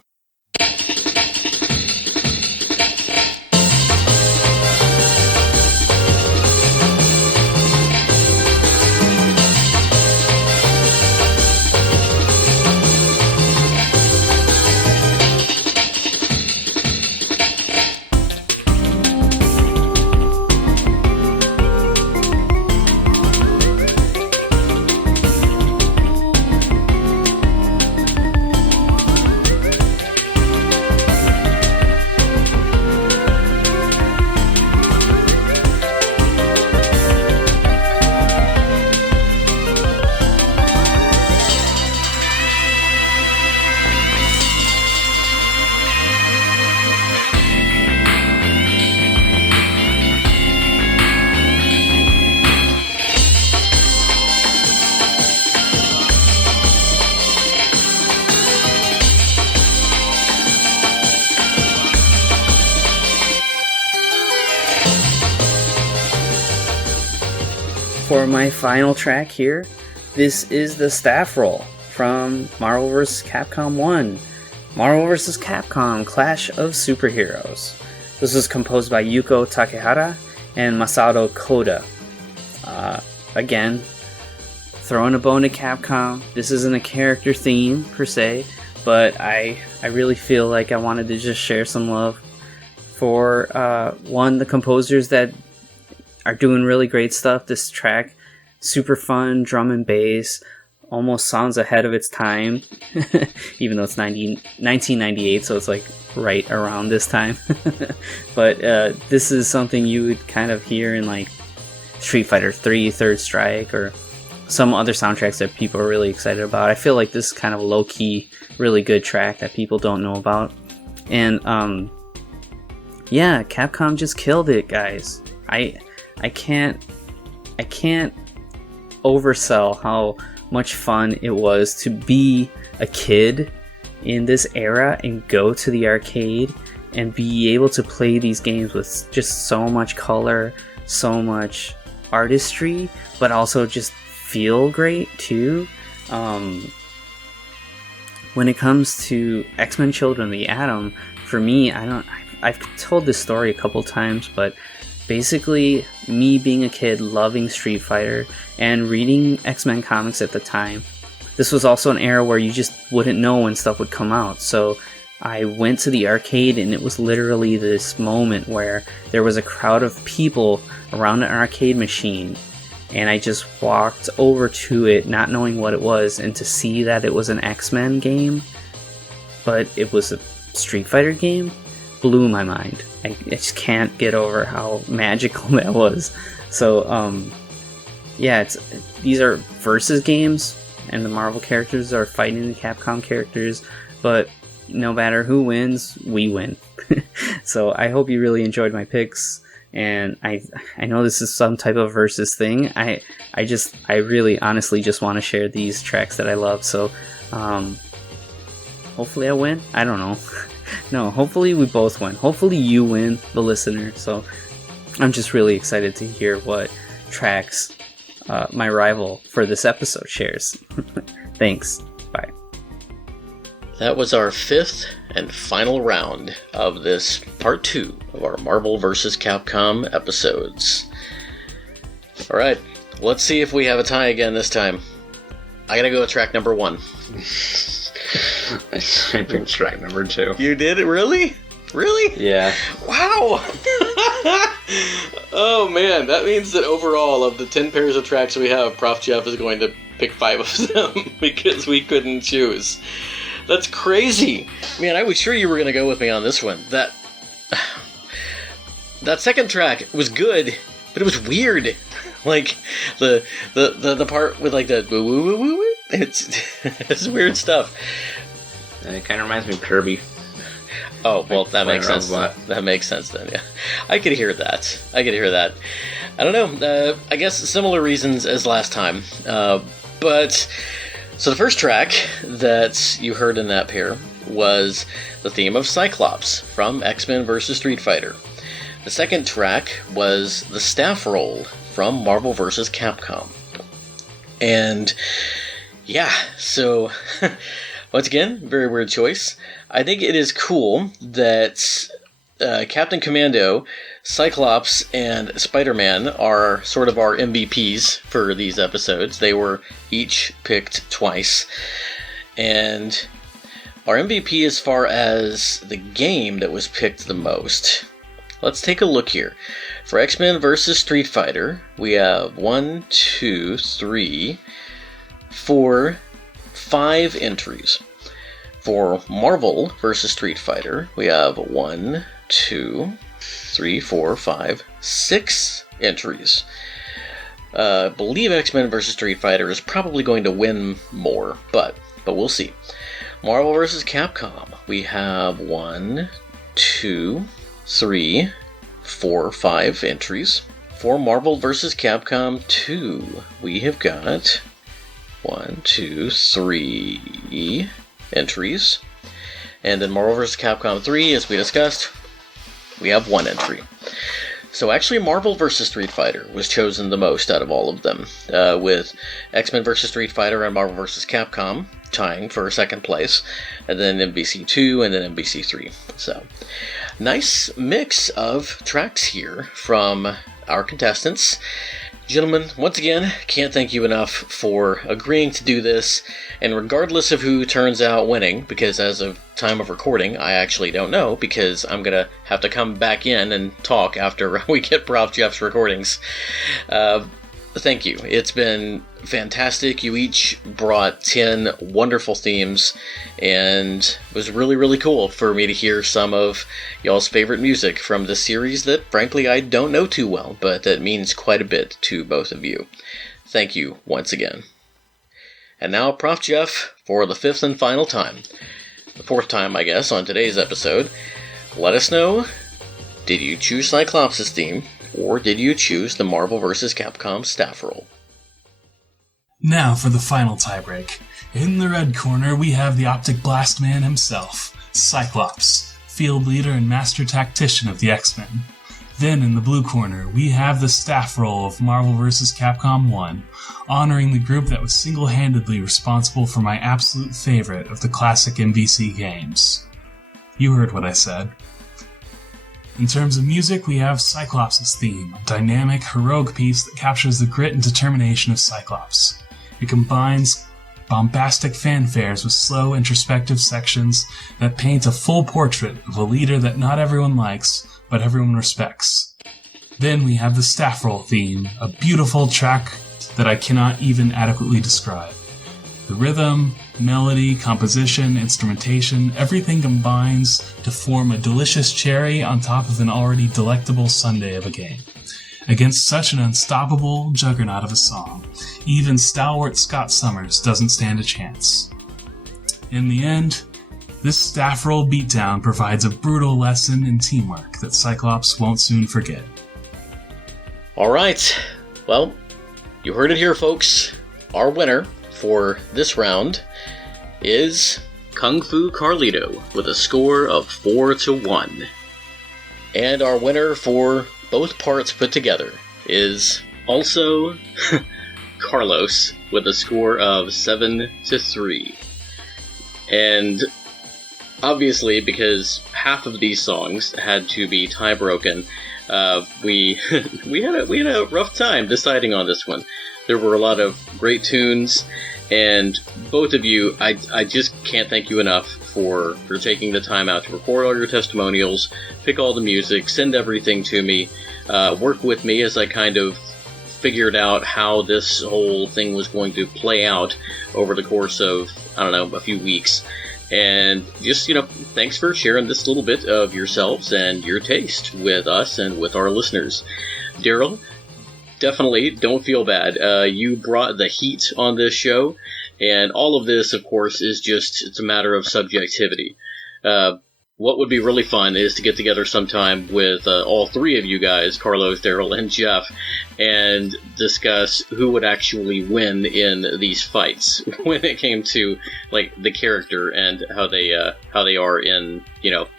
For my final track here, this is the staff roll from Marvel vs. Capcom 1. Marvel vs. Capcom Clash of Superheroes. This was composed by Yuko Takehara and Masato Kuoda. Again, throwing a bone to Capcom. This isn't a character theme per se, but I really feel like I wanted to just share some love for the composers that are doing really great stuff. This track, super fun, drum and bass, almost sounds ahead of its time, even though it's 1998, so it's like right around this time. But this is something you would kind of hear in like Street Fighter 3, Third Strike, or some other soundtracks that people are really excited about. I feel like this is kind of a low-key, really good track that people don't know about. And yeah, Capcom just killed it, guys. I can't oversell how much fun it was to be a kid in this era and go to the arcade and be able to play these games with just so much color, so much artistry, but also just feel great too. When it comes to X-Men Children of the Atom, for me, I've told this story a couple times, but basically, me being a kid, loving Street Fighter, and reading X-Men comics at the time, this was also an era where you just wouldn't know when stuff would come out. So I went to the arcade, and it was literally this moment where there was a crowd of people around an arcade machine, and I just walked over to it, not knowing what it was, and to see that it was an X-Men game, but it was a Street Fighter game, blew my mind. I just can't get over how magical that was. So, yeah, these are versus games, and the Marvel characters are fighting the Capcom characters, but no matter who wins, we win. So I hope you really enjoyed my picks, and I know this is some type of versus thing. I really honestly just want to share these tracks that I love, so hopefully I win. I don't know. No, hopefully we both win. Hopefully you win, the listener. So I'm just really excited to hear what tracks my rival for this episode shares. Thanks. Bye. That was our fifth and final round of this part 2 of our Marvel vs. Capcom episodes. Alright, let's see if we have a tie again this time. I gotta go with track number 1. I picked track number 2. You did it? Really? Really? Yeah. Wow! Oh man, that means that overall of the 10 pairs of tracks we have, ProfJeff is going to pick 5 of them because we couldn't choose. That's crazy. Man, I was sure you were going to go with me on this one. That second track was good, but it was weird. Like, the part with, like, the woo woo woo woo woo. It's weird stuff. It kind of reminds me of Kirby. Oh, well, that makes sense. That makes sense then, yeah. I could hear that. I don't know. I guess similar reasons as last time. But, so the first track that you heard in that pair was the theme of Cyclops from X-Men vs. Street Fighter. The second track was the staff roll from Marvel vs. Capcom. And, yeah, so... Once again, very weird choice. I think it is cool that Captain Commando, Cyclops, and Spider-Man are sort of our MVPs for these episodes. They were each picked twice. And our MVP as far as the game that was picked the most. Let's take a look here. For X-Men vs. Street Fighter, we have 1, 2, 3, 4... 5 entries. For Marvel vs. Street Fighter, we have 1, 2, 3, 4, 5, 6 entries. I believe X-Men vs. Street Fighter is probably going to win more, but we'll see. Marvel vs. Capcom, we have 1, 2, 3, 4, 5 entries. For Marvel vs. Capcom 2, we have got 1, 2, 3 entries. And then Marvel vs. Capcom 3, as we discussed, we have 1 entry. So actually Marvel vs. Street Fighter was chosen the most out of all of them, with X-Men vs. Street Fighter and Marvel vs. Capcom tying for second place, and then MvC 2 and then MvC 3. So, nice mix of tracks here from our contestants. Gentlemen, once again, can't thank you enough for agreeing to do this, and regardless of who turns out winning, because as of time of recording, I actually don't know, because I'm gonna have to come back in and talk after we get ProfJeff's recordings. Thank you. It's been fantastic. You each brought 10 wonderful themes, and it was really, really cool for me to hear some of y'all's favorite music from the series that, frankly, I don't know too well, but that means quite a bit to both of you. Thank you once again. And now, ProfJeff, for the 5th and final time, the 4th time, I guess, on today's episode, let us know, did you choose Cyclops' theme, or did you choose the Marvel vs. Capcom staff roll? Now for the final tiebreak. In the red corner, we have the Optic Blast Man himself, Cyclops, field leader and master tactician of the X-Men. Then in the blue corner, we have the staff roll of Marvel vs. Capcom 1, honoring the group that was single-handedly responsible for my absolute favorite of the classic MvC games. You heard what I said. In terms of music, we have Cyclops' theme, a dynamic, heroic piece that captures the grit and determination of Cyclops. It combines bombastic fanfares with slow, introspective sections that paint a full portrait of a leader that not everyone likes, but everyone respects. Then we have the staff roll theme, a beautiful track that I cannot even adequately describe. The rhythm, melody, composition, instrumentation, everything combines to form a delicious cherry on top of an already delectable sundae of a game. Against such an unstoppable juggernaut of a song, even stalwart Scott Summers doesn't stand a chance. In the end, this staff roll beatdown provides a brutal lesson in teamwork that Cyclops won't soon forget. Alright, well, you heard it here, folks. Our winner for this round is Kung Fu Carlito with a score of 4-1. And our winner for both parts put together is also Carlos with a score of 7-3. And obviously, because half of these songs had to be tie broken, we had a rough time deciding on this one. There were a lot of great tunes, and both of you, I just can't thank you enough for taking the time out to record all your testimonials, pick all the music, send everything to me, work with me as I kind of figured out how this whole thing was going to play out over the course of, I don't know, a few weeks. And just, thanks for sharing this little bit of yourselves and your taste with us and with our listeners. Darryl, definitely don't feel bad. You brought the heat on this show, and all of this, of course, it's a matter of subjectivity. What would be really fun is to get together sometime with all three of you guys, Carlos, Darryl, and Jeff, and discuss who would actually win in these fights when it came to the character and how they are in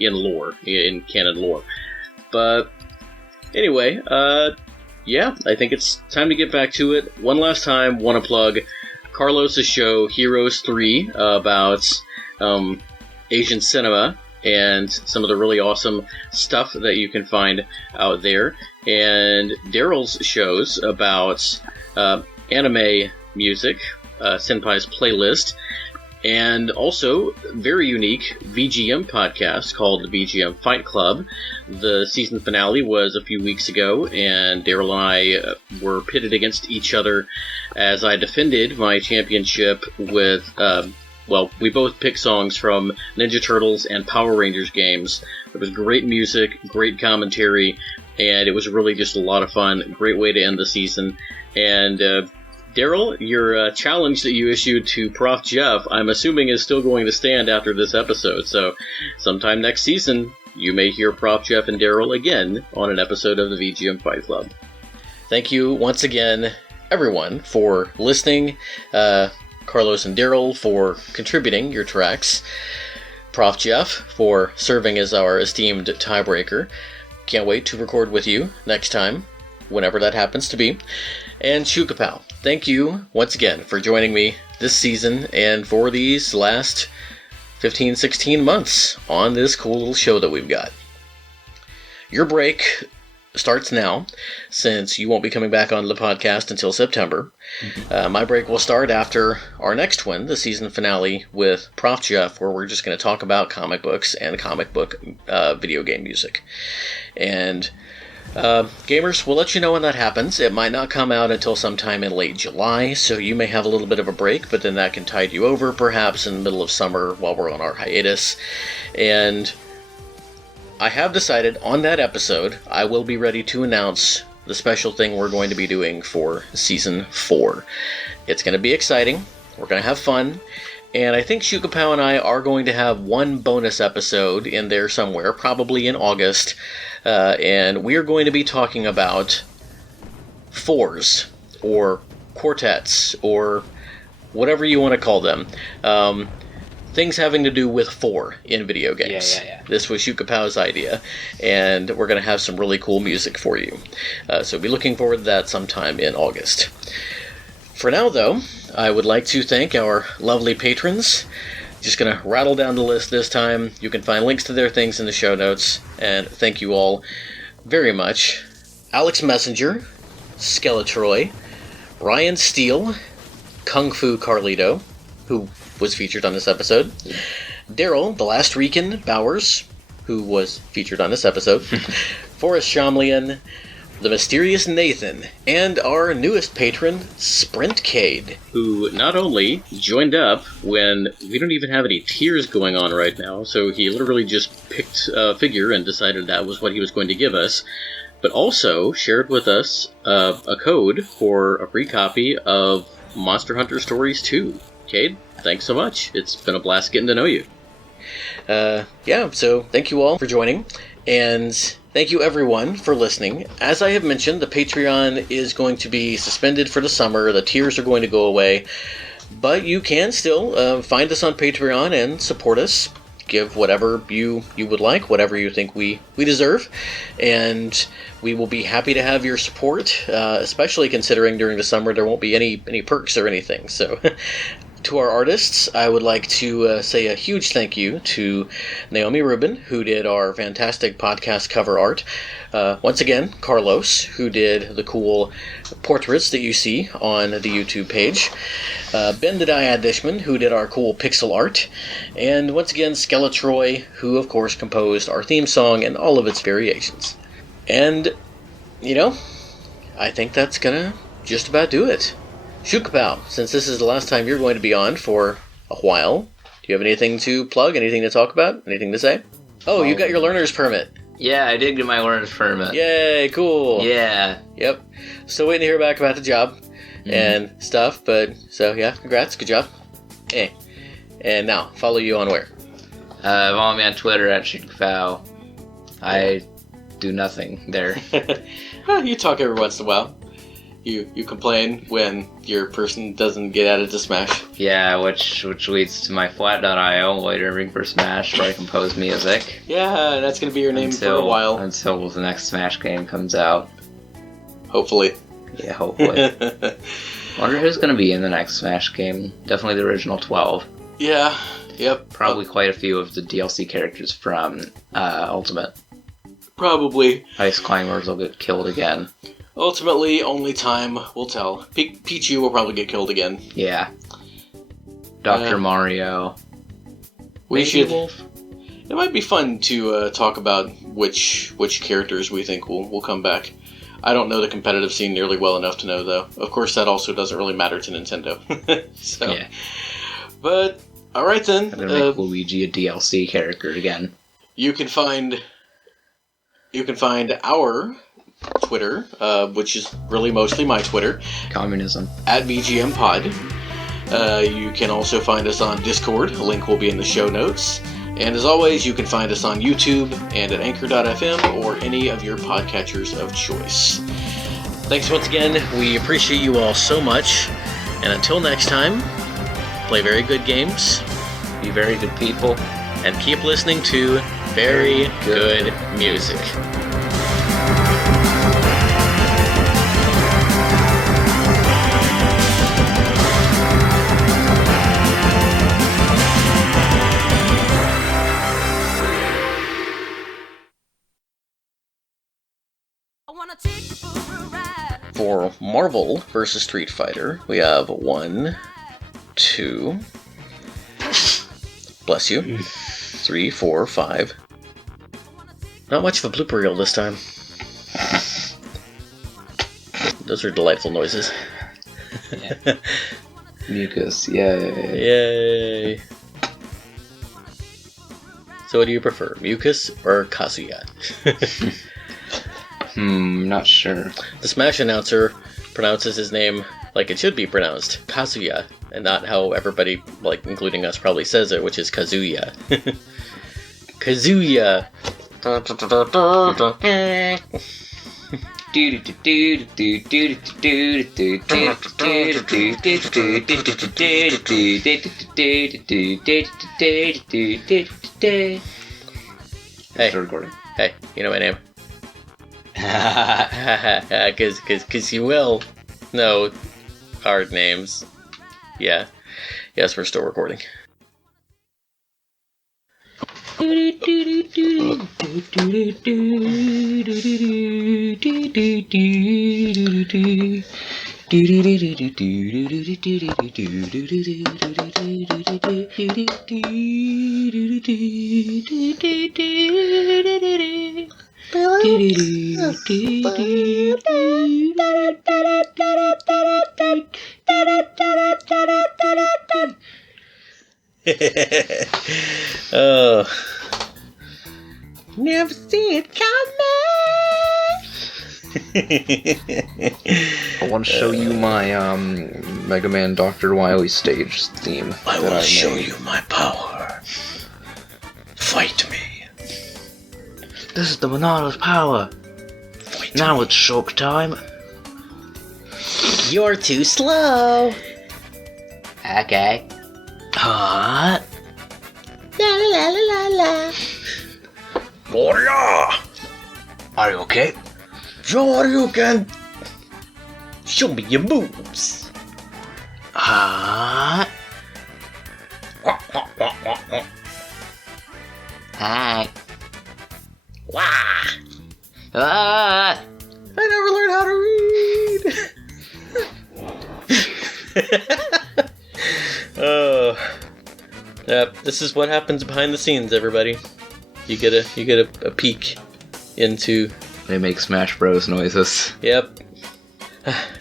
lore, in canon lore. But anyway, I think it's time to get back to it. One last time, want to plug Carlos' show Heroes 3 about Asian cinema and some of the really awesome stuff that you can find out there, and Darryl's shows about anime music, Senpai's Playlist, and also very unique VGM podcast called the VGM Fight Club. The season finale was a few weeks ago, and Darryl and I were pitted against each other as I defended my championship with we both picked songs from Ninja Turtles and Power Rangers games. It was great music, great commentary, and it was really just a lot of fun. Great way to end the season. And Darryl, your challenge that you issued to ProfJeff, I'm assuming is still going to stand after this episode. So sometime next season, you may hear ProfJeff and Darryl again on an episode of the VGM Fight Club. Thank you once again, everyone, for listening. Carlos and Darryl for contributing your tracks, ProfJeff for serving as our esteemed tiebreaker. Can't wait to record with you next time, whenever that happens to be. And Shukapao, thank you once again for joining me this season and for these last 15, 16 months on this cool little show that we've got. Your break starts now, since you won't be coming back onto the podcast until September. My break will start after our next one, the season finale with ProfJeff, where we're just going to talk about comic books and comic book video game music. And gamers, we'll let you know when that happens. It might not come out until sometime in late July, so you may have a little bit of a break, but then that can tide you over, perhaps in the middle of summer while we're on our hiatus. And I have decided on that episode, I will be ready to announce the special thing we're going to be doing for Season 4. It's going to be exciting, we're going to have fun, and I think Shukapao and I are going to have one bonus episode in there somewhere, probably in August, and we are going to be talking about fours, or quartets, or whatever you want to call them. Things having to do with 4 in video games. Yeah. This was Shukapao's idea, and we're going to have some really cool music for you. So be looking forward to that sometime in August. For now, though, I would like to thank our lovely patrons. Just going to rattle down the list this time. You can find links to their things in the show notes, and thank you all very much. Alex Messenger, Skeletroy, Ryan Steele, Kung Fu Carlito, who was featured on this episode, Darryl, the Last Rican Bowers, who was featured on this episode, Forrest Shamlian, the Mysterious Nathan, and our newest patron, Sprintcade, who not only joined up when we don't even have any tiers going on right now, so he literally just picked a figure and decided that was what he was going to give us, but also shared with us a code for a free copy of Monster Hunter Stories 2. Cade, thanks so much. It's been a blast getting to know you. So thank you all for joining, and thank you everyone for listening. As I have mentioned, the Patreon is going to be suspended for the summer. The tiers are going to go away, but you can still find us on Patreon and support us. Give whatever you would like, whatever you think we deserve, and we will be happy to have your support, especially considering during the summer there won't be any perks or anything. So to our artists, I would like to say a huge thank you to Naomi Rubin, who did our fantastic podcast cover art. Once again, Carlos, who did the cool portraits that you see on the YouTube page. Ben the Dyad Dishman, who did our cool pixel art. And once again, Skeletroy, who of course composed our theme song and all of its variations. And, I think that's gonna just about do it. Shukapao, since this is the last time you're going to be on for a while, you have anything to plug? Anything to talk about? Anything to say? Oh, you got your learner's permit. Yeah, I did get my learner's permit. Yay, cool. Yeah. Yep. Still waiting to hear back about the job and stuff, but so yeah, congrats, good job. Hey. And now, follow you on where? Follow me on Twitter at ShootFoul. I do nothing there. You talk every once in a while. You complain when your person doesn't get added to Smash. Yeah, which leads to my flat.io loitering for Smash where I compose music. Yeah, that's gonna be your name for a while. Until the next Smash game comes out. Hopefully. Yeah, hopefully. Wonder who's gonna be in the next Smash game. Definitely the original 12. Yeah, yep. Probably quite a few of the DLC characters from Ultimate. Probably. Ice Climbers will get killed again. Ultimately, only time will tell. Pichu will probably get killed again. Yeah. Dr. Mario. We should. Wolf? It might be fun to talk about which characters we think will come back. I don't know the competitive scene nearly well enough to know, though. Of course, that also doesn't really matter to Nintendo. So, yeah. But, alright then. I'm gonna make Luigi a DLC character again. You can find our Twitter, which is really mostly my Twitter. Communism. At VGMPod. You can also find us on Discord. A link will be in the show notes. And as always, you can find us on YouTube and at Anchor.fm or any of your podcatchers of choice. Thanks once again. We appreciate you all so much. And until next time, play very good games, Be very good people. and keep listening to very good music. For Marvel vs. Street Fighter, we have 1, 2, bless you, 3, 4, 5. Not much of a blooper reel this time. Those are delightful noises. Yeah. Mucus, yay. Yay. So what do you prefer, Mucus or Kazuya? Not sure. The Smash announcer pronounces his name like it should be pronounced, Kazuya, and not how everybody, like including us, probably says it, which is Kazuya. Kazuya. Hey, Recording. hey, you know my name? Cause you will know hard names. Yeah. Yes, we're still recording. Oh. Never see it coming. I want to show you my Mega Man Dr. Wily stage theme. I will show you my power. Fight me. This is the Monato's power. Fight Now it's shock time. You're too slow. Okay. Hot. La la la la la. Warrior! Are you okay? Sure you can. Show me your moves. Hot. Hi. Wah! Ah. I never learned how to read. Oh. Yep, this is what happens behind the scenes, everybody. You get a peek into. They make Smash Bros noises. Yep.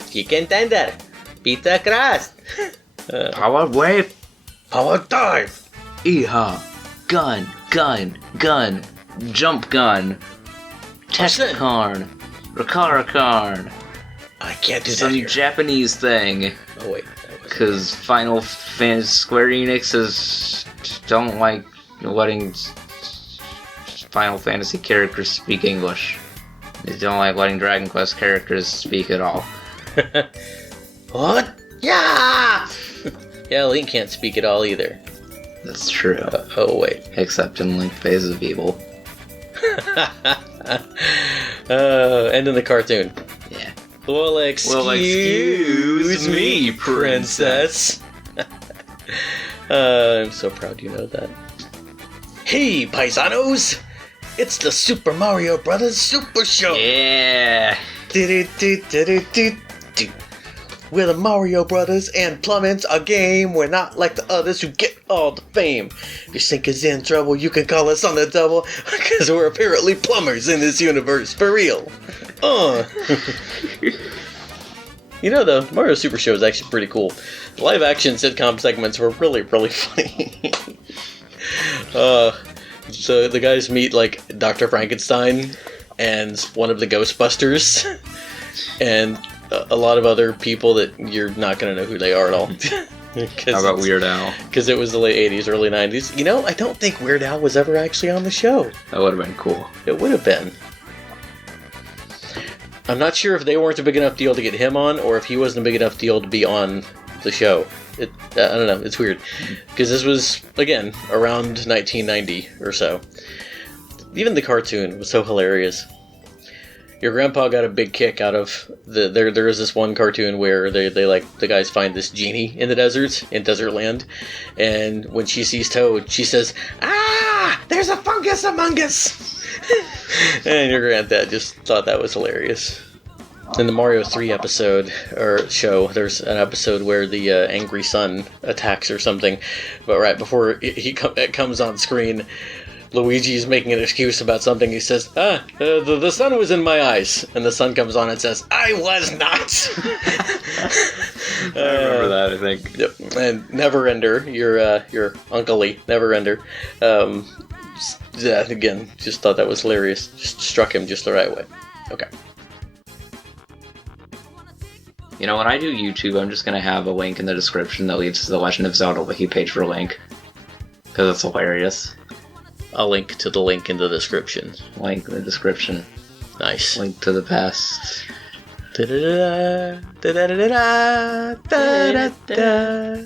Chicken tender, pizza crust, Power wave. power dive, Iha, gun, jump gun, Tekkarn, Rakarakarn. I can't do that Some here. Japanese thing. Oh wait. Because Square Enix don't like letting Final Fantasy characters speak English. They don't like letting Dragon Quest characters speak at all. What? Yeah! Yeah, Link can't speak at all either. That's true. Oh wait. Except in Link Phase of Evil. End of the cartoon. Yeah. Well, excuse me, princess. I'm so proud you know that. Hey, paisanos! It's the Super Mario Brothers Super Show! Yeah! We're the Mario Brothers, and plumbing's a game. We're not like the others who get all the fame. If your sink is in trouble, you can call us on the double, because we're apparently plumbers in this universe, for real. You know, the Mario Super Show is actually pretty cool. The live-action sitcom segments were really, really funny. So the guys meet, like, Dr. Frankenstein and one of the Ghostbusters, and a lot of other people that you're not going to know who they are at all. How about Weird Al? Because it was the late 80s, early 90s. You know, I don't think Weird Al was ever actually on the show. That would have been cool. It would have been. I'm not sure if they weren't a big enough deal to get him on, or if he wasn't a big enough deal to be on the show. I don't know, it's weird. Because this was, again, around 1990 or so. Even the cartoon was so hilarious. Your grandpa got a big kick out of there is this one cartoon where they like the guys find this genie in the desert, in Desertland, and when she sees Toad, she says, "Ah, there's a fungus among us!" And your granddad just thought that was hilarious. In the Mario 3 episode, or show, there's an episode where the angry sun attacks or something, but right before it comes on screen, Luigi's making an excuse about something. He says, the sun was in my eyes. And the sun comes on and says, I was not! I remember that, I think. Yep. And Neverender, your Uncle-y, Neverender, again, just thought that was hilarious. Just struck him just the right way. Okay. You know, when I do YouTube, I'm just going to have a link in the description that leads to the Legend of Zelda wiki page for a link. Because it's hilarious. I'll link to the link in the description. Link in the description. Nice. Link to the past. Da da da da da da da da da da.